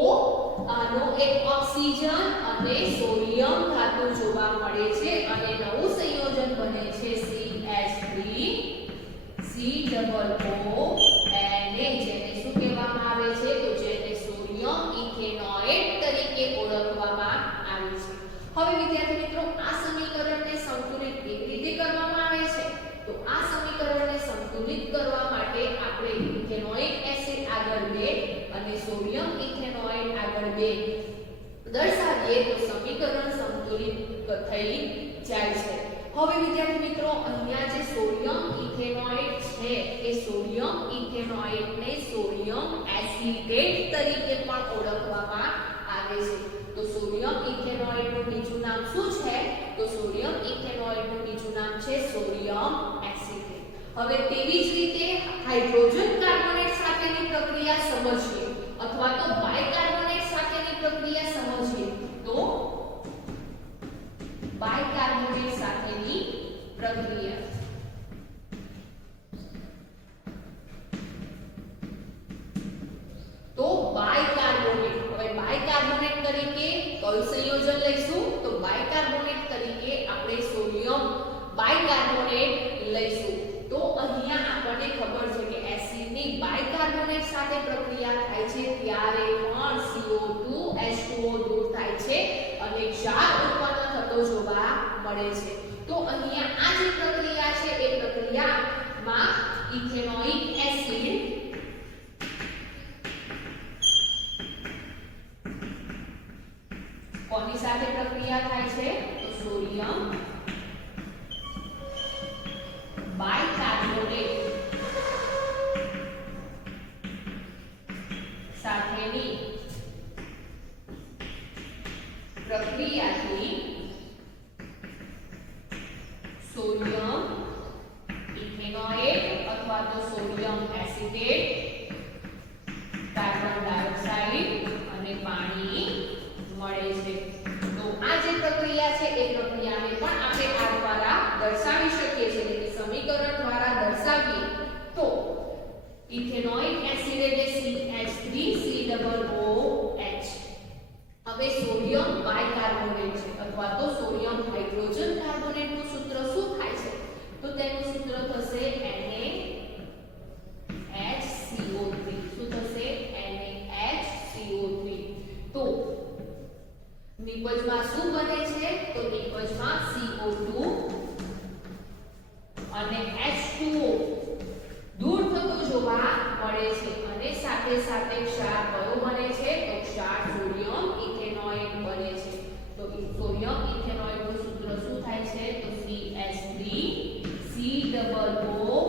આનો એક ઓક્સિજન અને સોડિયમ ધાતુ જોવા મળે છે અને નવું સંયોજન બને છે CH3COO જેને શું કહેવામાં આવે છે તો જેને સોડિયમ ઇથેનોઇડ તરીકે ઓળખવામાં આવે છે હવે વિદ્યાર્થી મિત્રો આ સમીકરણને સંતુલિત કેવી રીતે કરવામાં આવે છે તો આ સમીકરણને સંતુલિત કરવા માટે આપણે ઇથેનોઇક એસિડ આગળ 2 અને સોડિયમ ઇથેનોઇડ આગળ 2 દર્શાવીએ તો સમીકરણ સંતુલિત થઈ જાય છે હવે વિદ્યાર્થી મિત્રો અહીંયા જે સોડિયમ ઇથેનોઇડ છે એ સોડિયમ ઇથેનોઇડને સોડિયમ એસિટેટ તરીકે પણ ઓળખવામાં આવે છે તો સોડિયમ ઇથેનોઇડનું બીજું નામ શું છે તો સોડિયમ ઇથેનોઇડનું બીજું નામ છે સોડિયમ એસિટેટ હવે તેવી જ રીતે હાઇડ્રોજન કાર્બોનેટ સાથેની પ્રક્રિયા સમજીએ અથવા તો બાયકાર્બોનેટ સાથેની પ્રક્રિયા સમજીએ તો બાયકાર્બોનેટ સાથેની પ્રક્રિયા તો બાયકાર્બોનેટ હવે બાયકાર્બોનેટ તરીકે કયું સંયોજન લઈશું તો બાયકાર્બોનેટ તરીકે આપણે સોડિયમ બાયકાર્બોનેટ લઈશું તો અહીંયા આપણને ખબર છે કે એસિડની બાયકાર્બોનેટ સાથે પ્રક્રિયા થાય છે ત્યારે પણ CO2 H2O દૂર થાય છે અને ક્ષાર ઉત્પન્ન થતો જોવા મળે છે તો અહીંયા આ જે પ્રક્રિયા છે એ પ્રક્રિયામાં ઇથેનોઇક એસિડ કોની સાથે પ્રક્રિયા થાય છે તો સોડિયમ બાયકાર્બોનેટ સાથેની પ્રક્રિયાથી સોડિયમ ઇથેનોઇડ અથવા તો સોડિયમ એસિટેટ કાર્બન ડાયોક્સાઇડ અને પાણી મળે છે તો આ જે પ્રક્રિયા છે એ પ્રક્રિયાને પણ આપણે આ દ્વારા દર્શાવી શકીએ છીએ એટલે કે સમીકરણ દ્વારા દર્શાવીએ તો ઇથેનોઇક એસિડ એટલે CH3COOH હવે સોડિયમ બાયકાર્બોનેટ છે અથવા તો સોડિયમ હાઇડ્રોજન કાર્બોનેટનું સૂત્ર શું થાય છે તો તેનું સૂત્ર થશે NaHCO3 શું થશે NaHCO3 તો નિપજમાં શું બને છે તો નિપજમાં CO2 અને H2O દૂર થતું જોવા મળે છે અને સાથે સાથે ક્ષાર કયો બને છે તો ક્ષાર સોડિયમ ઇથેનોઇડ બને છે તો સોડિયમ ઇથેનોઇડનું સૂત્ર શું થાય છે તો CH3COO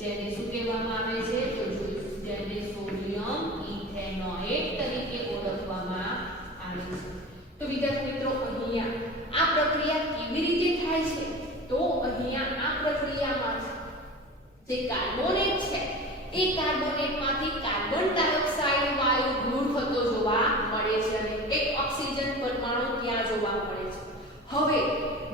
જેને શું કહેવામાં આવે છે તો જેને સોડિયમ ઇથેનોઇડ તરીકે ઓળખવામાં આવે છે તો વિદ્યાર્થી મિત્રો અહીંયા આ પ્રક્રિયા કેવી રીતે થાય છે તો અહીંયા આ પ્રક્રિયામાં જે કાર્બોનેટ છે એ કાર્બોનેટમાંથી કાર્બન ડાયોક્સાઇડ વાયુ દૂર થતો જોવા મળે છે અને એક ઓક્સિજન પરમાણુ ત્યાં જોવા મળે છે હવે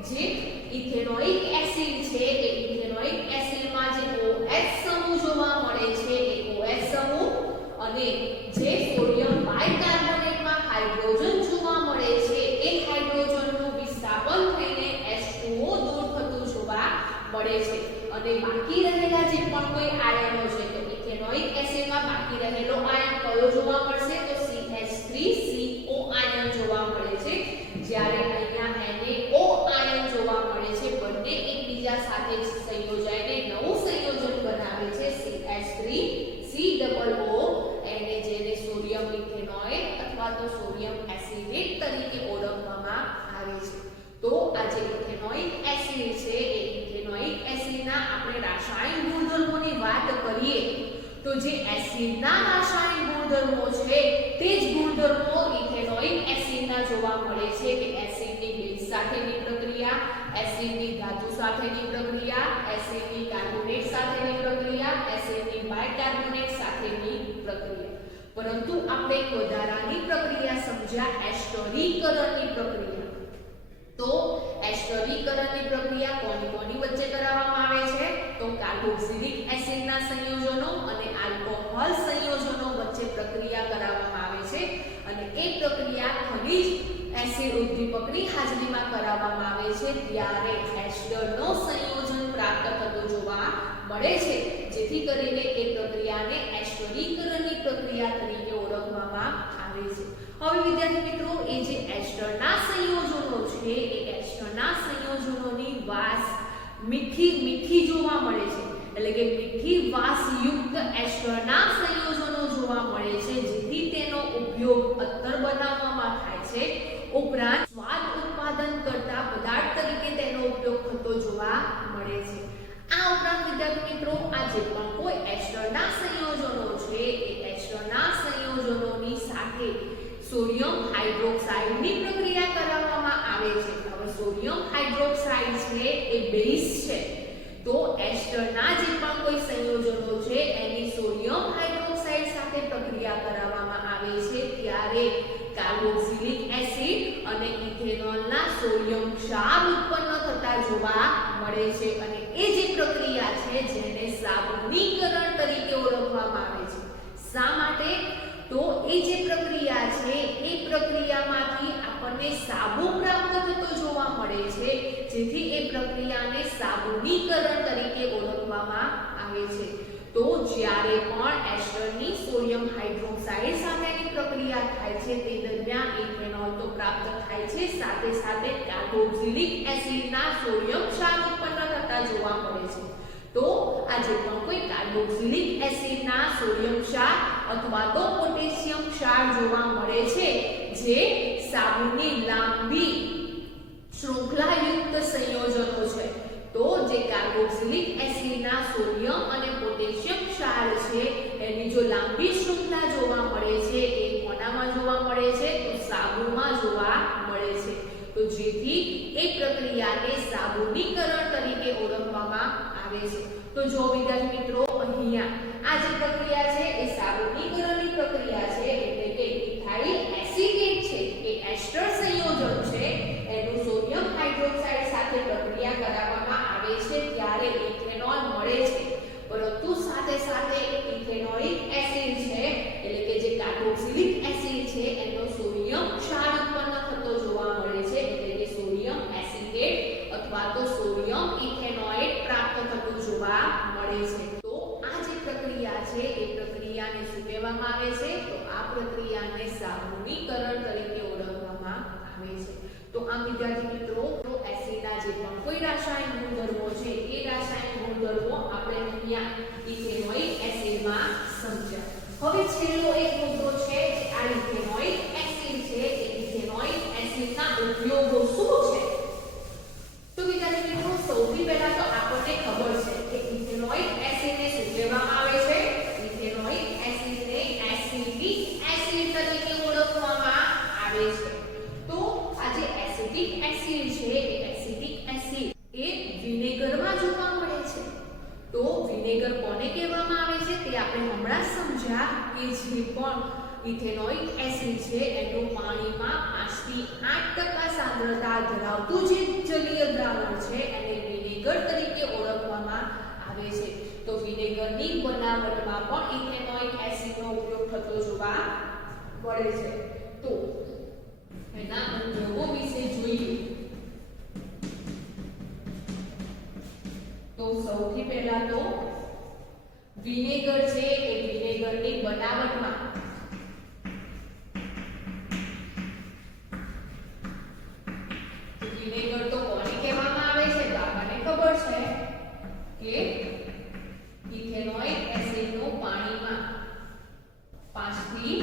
જે ઇથેનોઇક એસિડ છે એ ઇથેનોઇક એસિડમાં જે OH સમૂહ જોવા મળે છે એ OH સમૂહ અને જે સોડિયમ બાયકાર્બોનેટમાં હાઇડ્રોજન જોવા મળે છે એ હાઇડ્રોજનનું વિસ્થાપન થઈને H2O દૂર થતું જોવા મળે છે અને બાકી રહેલા જે પણ કોઈ આયનો છે તો ઇથેનોઇક એસિડમાં બાકી રહેલો આયન કયો જોવા મળશે તો CH3CO આયન જોવા મળે છે જ્યારે અહીંયા NaO આયન જોવા મળે છે અથવા તો સોડિયમ એસિડેટ તરીકે ઓળખવામાં આવે છે. તો આ જે ઇથેનોઇક એસિડ છે એ ઇથેનોઇક એસિડના આપણે રાસાયણિક ગુણધર્મોની વાત કરીએ તો જે એસિડના રાસાયણિક ગુણધર્મો છે તે જ ગુણધર્મો ઇથેનોઇક એસિડના જોવા મળે છે કે એસિડની બેઝ સાથેની પ્રક્રિયા, એસિડની ધાતુ સાથેની પ્રક્રિયા, એસિડની કાર્બોનેટ સાથેની પ્રક્રિયા, એસિડની બાયકાર્બોનેટ સાથેની પ્રક્રિયા. પરંતુ આપણે એક વધારાની પ્રક્રિયા સમજ્યા એસ્ટરીકરણની પ્રક્રિયા. તો એસ્ટરીકરણની પ્રક્રિયા કોની વચ્ચે કરાવવામાં આવે છે? તો કાર્બોક્સિલિક એસિડના સંયોજનો અને આલ્કોહોલ સંયોજનો વચ્ચે પ્રક્રિયા કરાવવામાં આવે છે અને એ પ્રક્રિયા ખનિજ એસિડ ઉદ્દીપકની હાજરીમાં કરાવવામાં આવે છે ત્યારે એસ્ટરનો સંયોજન પ્રાપ્ત થતો જોવા મળે છે, જેથી કરીને એ પ્રક્રિયાને એસ્ટરીકરણની પ્રક્રિયા તરીકે ઓળખવામાં આવે છે. હવે વિદ્યાર્થી મિત્રો, એ જે એસ્ટરના સંયોજનો છે એ એસ્ટરના સંયોજનોની વાસ મીઠી જોવા મળે છે, એટલે કે મીઠી વાસયુક્ત એસ્ટરના સંયોજનો જોવા મળે છે, જેથી તેનો ઉપયોગ અત્તર બનાવવામાં થાય છે. ઉપરાંત સ્વાદ ઉત્પાદન કરતા પદાર્થ તરીકે તેનો ઉપયોગ થતો જોવા મળે છે. આ ઉપરાંત વિદ્યાર્થી મિત્રો, આ જે પણ કોઈ એસ્ટરના સંયોજનો છે એ એસ્ટરના સંયોજનોની સાથે સોડિયમ હાઇડ્રોક્સાઇડની પ્રક્રિયા કરાવવામાં આવે છે. હવે સોડિયમ હાઇડ્રોક્સાઇડ છે એ બેઝ છે, તો એસ્ટરના જે પણ કોઈ સંયોજનો છે એની સોડિયમ હાઇડ્રોક્સાઇડ સાથે પ્રક્રિયા કરાવવામાં આવે છે ત્યારે કાર્બોક્સિલિક એસિડ અને ઇથેનોલના સોડિયમ ક્ષાર ઉત્પન્ન થતા જોવા મળે છે અને એ જે પ્રક્રિયા છે જેને સાબુનીકરણ તરીકે ઓળખવામાં આવે છે. શા માટે? તો એ જે પ્રક્રિયા છે એ પ્રક્રિયામાંથી આપણને સાબુ પ્રાપ્ત થતો જોવા મળે છે, જેથી એ પ્રક્રિયાને સાબુનીકરણ તરીકે ઓળખવામાં આવે છે. તો જ્યારે પણ એસ્ટરની સોડિયમ હાઇડ્રોક્સાઇડ સાથેની પ્રક્રિયા થાય છે તે દરમિયાન ઇથેનોલ તો પ્રાપ્ત થાય છે, સાથે સાથે કાર્બોક્સિલિક એસિડના સોડિયમ ક્ષાર ઉત્પન્ન થતા જોવા મળે છે. તો આ જે પણ કોઈ કાર્બોક્સિલિક એસિડના સોડિયમ ક્ષાર અથવા તો પોટેશિયમ ક્ષાર જોવા મળે છે જે સાબુની લાંબી શૃંખલાયુક્ત સંયોજનો છે. તો જે કાર્બોક્સિલિક એસિડના સોડિયમ અને પોટેશિયમ ક્ષાર છે એની જો લાંબી શૃંખલા જોવા મળે છે એ કોનામાં જોવા મળે છે? તો સાબુમાં જોવા મળે છે. તો જેથી એ પ્રક્રિયાને સાબુનીકરણ તરીકે ઓળખવામાં આવે છે. તો જો વિદ્યાર્થી મિત્રો, અહીંયા આ જે પ્રક્રિયા છે એ સાબુનીકરણની પ્રક્રિયા છે, એટલે કે ઇથાઇલ એસિટેટ છે એ એસ્ટર સંયોજન છે એનું સોડિયમ હાઇડ્રોક્સાઇડ સાથે પ્રક્રિયા કરાવવામાં આવે છે ત્યારે ઇથેનોલ મળે છે. પરંતુ સાથે સાથે ઇથેનોઇક એસિડ છે એટલે કે જે કાર્બોક્સિલિક એસિડ છે એનો સોડિયમ ક્ષાર ઉત્પન્ન થતો જોવા મળે છે, એટલે કે સોડિયમ એસિટેટ અથવા તો સોડિયમ ઇથેનોએટ પ્રાપ્ત થતું જોવા મળે છે. તો આ જે પ્રક્રિયા છે એ પ્રક્રિયાને શું કહેવામાં આવે છે? તો આ પ્રક્રિયાને સાબુનીકરણ તરીકે ઓળખવામાં આવે છે. તો આ વિદ્યાર્થી મિત્રો, તો એસિડના જે પણ કોઈ રાસાયણિક ગુણધર્મો છે એ રાસાયણિક ગુણધર્મો આપણે અહીંયા ઇથેનોઇક એસિડમાં સમજ્યા. હવે છેલ્લો એક મુદ્દો છે કે આ ઇથેનોઇક એસિડ છે એ ઇથેનોઇક એસિડના ઉપયોગો શું છે? તો વિદ્યાર્થી મિત્રો, સૌથી પહેલા તો આપણને ખબર છે કે ઇથેનોઇક એસિડને શું કહેવામાં આવે છે? ઇથેનોઇક એસિડને એસિટિક એસિડ તરીકે ઓળખવામાં આવે છે. તો આ જે એસિટિક એસિડ છે એ એસિટિક એસિડ એ વિનેગરમાં જોવા મળે છે. તો વિનેગર કોને કહેવામાં આવે છે તે આપણે હમણાં સમજ્યા કે જે પણ ઇથેનોઇક એસિડ છે એનું પાણીમાં 5 થી 8% સાંદ્રતા ધરાવતું જે જલીય દ્રાવણ છે એને વિનેગર તરીકે ઓળખવામાં આવે છે. તો વિનેગરની બનાવટમાં પણ ઇથેનોઇક એસિડનો ઉપયોગ થતો જોવા મળે છે. તો એના ઉપયોગો વિશે જોઈએ તો સૌથી પહેલા તો વિનેગર છે એ વિનેગરની બનાવટમાં વિનેગર તો કોને કહેવામાં આવે છે? તો આપણને ખબર છે કે ઇથેનોઇક એસિડનું પાણીમાં 5 થી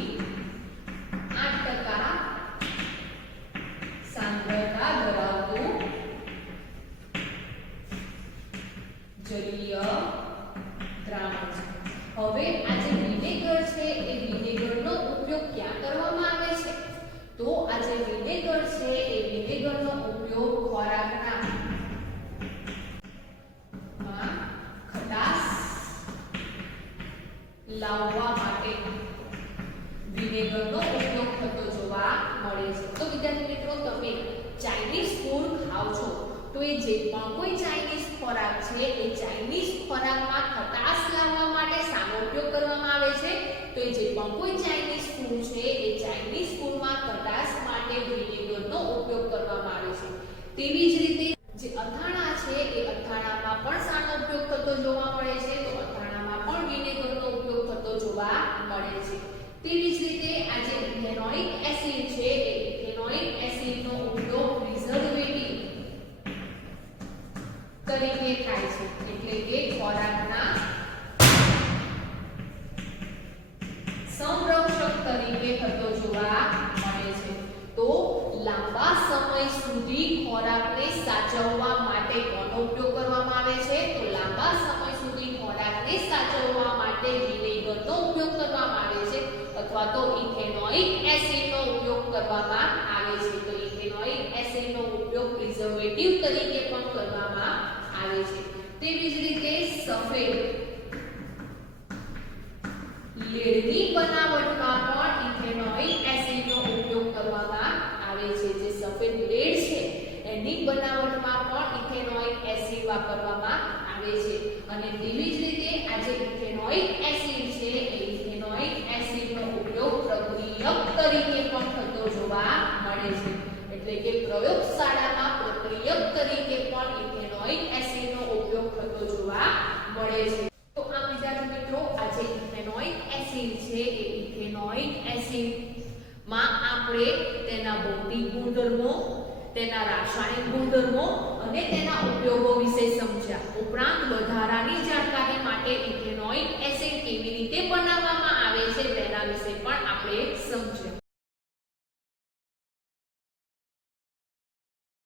વિનેગરનો ઉપયોગ થતો જોવા મળે છે. તો વિદ્યાર્થી મિત્રો, તમે ચાઇનીઝ ફૂડ ખાવ છો તો એ જે પણ કોઈ ચાઇનીઝ ખોરાક છે એ ચાઇનીઝ ખોરાકમાં ખટાશ લાવવા માટે શાનો ઉપયોગ કરવામાં આવે છે? તો એ જે પણ કોઈ ચાઇનીઝ ફૂડ છે એ ચાઇનીઝ ફૂડમાં ખટાશ માટે વિનેગરનો ઉપયોગ કરવામાં આવે છે. તેવી જ રીતે જે અથાણા છે એ અથાણામાં પણ શાનો ઉપયોગ થતો જોવા મળે છે? તો અથાણામાં પણ વિનેગરનો ઉપયોગ થતો જોવા મળે છે. તેવી જ રીતે આ જે ઇથેનોઇક એસિડ છે એ ઇથેનોઇક એસિડનો ઉપયોગ પ્રિઝર્વેટિવ તરીકે થાય છે, એટલે કે ખોરાકના સંરક્ષક તરીકે થતો જોવા મળે છે. તો લાંબા સમય સુધી ખોરાકને સાચવવા માટે કોનો ઉપયોગ કરવામાં આવે છે? તો લાંબા સમય સુધી ખોરાકને સાચવવા માટે વિનેગરનો ઉપયોગ કરવામાં આવે છે અથવા તો ઇથેનોઇક એસિડનો ઉપયોગ કરવામાં આવે છે. તો ઇથેનોઇક એસિડનો ઉપયોગ પ્રિઝર્વેટિવ તરીકે પણ કરવામાં આવે છે. તેવી જ રીતે સફેદ લેડની બનાવટમાં પણ ઇથેનોઇક એસિડનો ઉપયોગ કરવામાં આવે છે. જે સફેદ લેડ છે એની બનાવટમાં પણ ઇથેનોઇક એસિડ વાપરવામાં આવે છે. અને તેવી જ રીતે આ જે ઇથેનોઇક એસિડ છે એ ઇથેનોઇક એસિડનો ઉપયોગ પ્રક્રિયક તરીકે પણ થતો જોવા મળે છે. એટલે કે પ્રયોગશાળામાં પ્રક્રિયક તરીકે પણ ઇથેનોઇક એસિડનો ઉપયોગ થતો જોવા મળે છે. તો આ વિદ્યાર્થી મિત્રો, આ જે ઇથેનોઇક એસિડ છે એ ઇથેનોઇક એસિડ માં આપણે તેના ભૌતિક ગુણધર્મો, તેના રાસાયણિક ગુણધર્મો અને તેના ઉપયોગો વિશે સમજ્યા. ઉપરાંત વધારા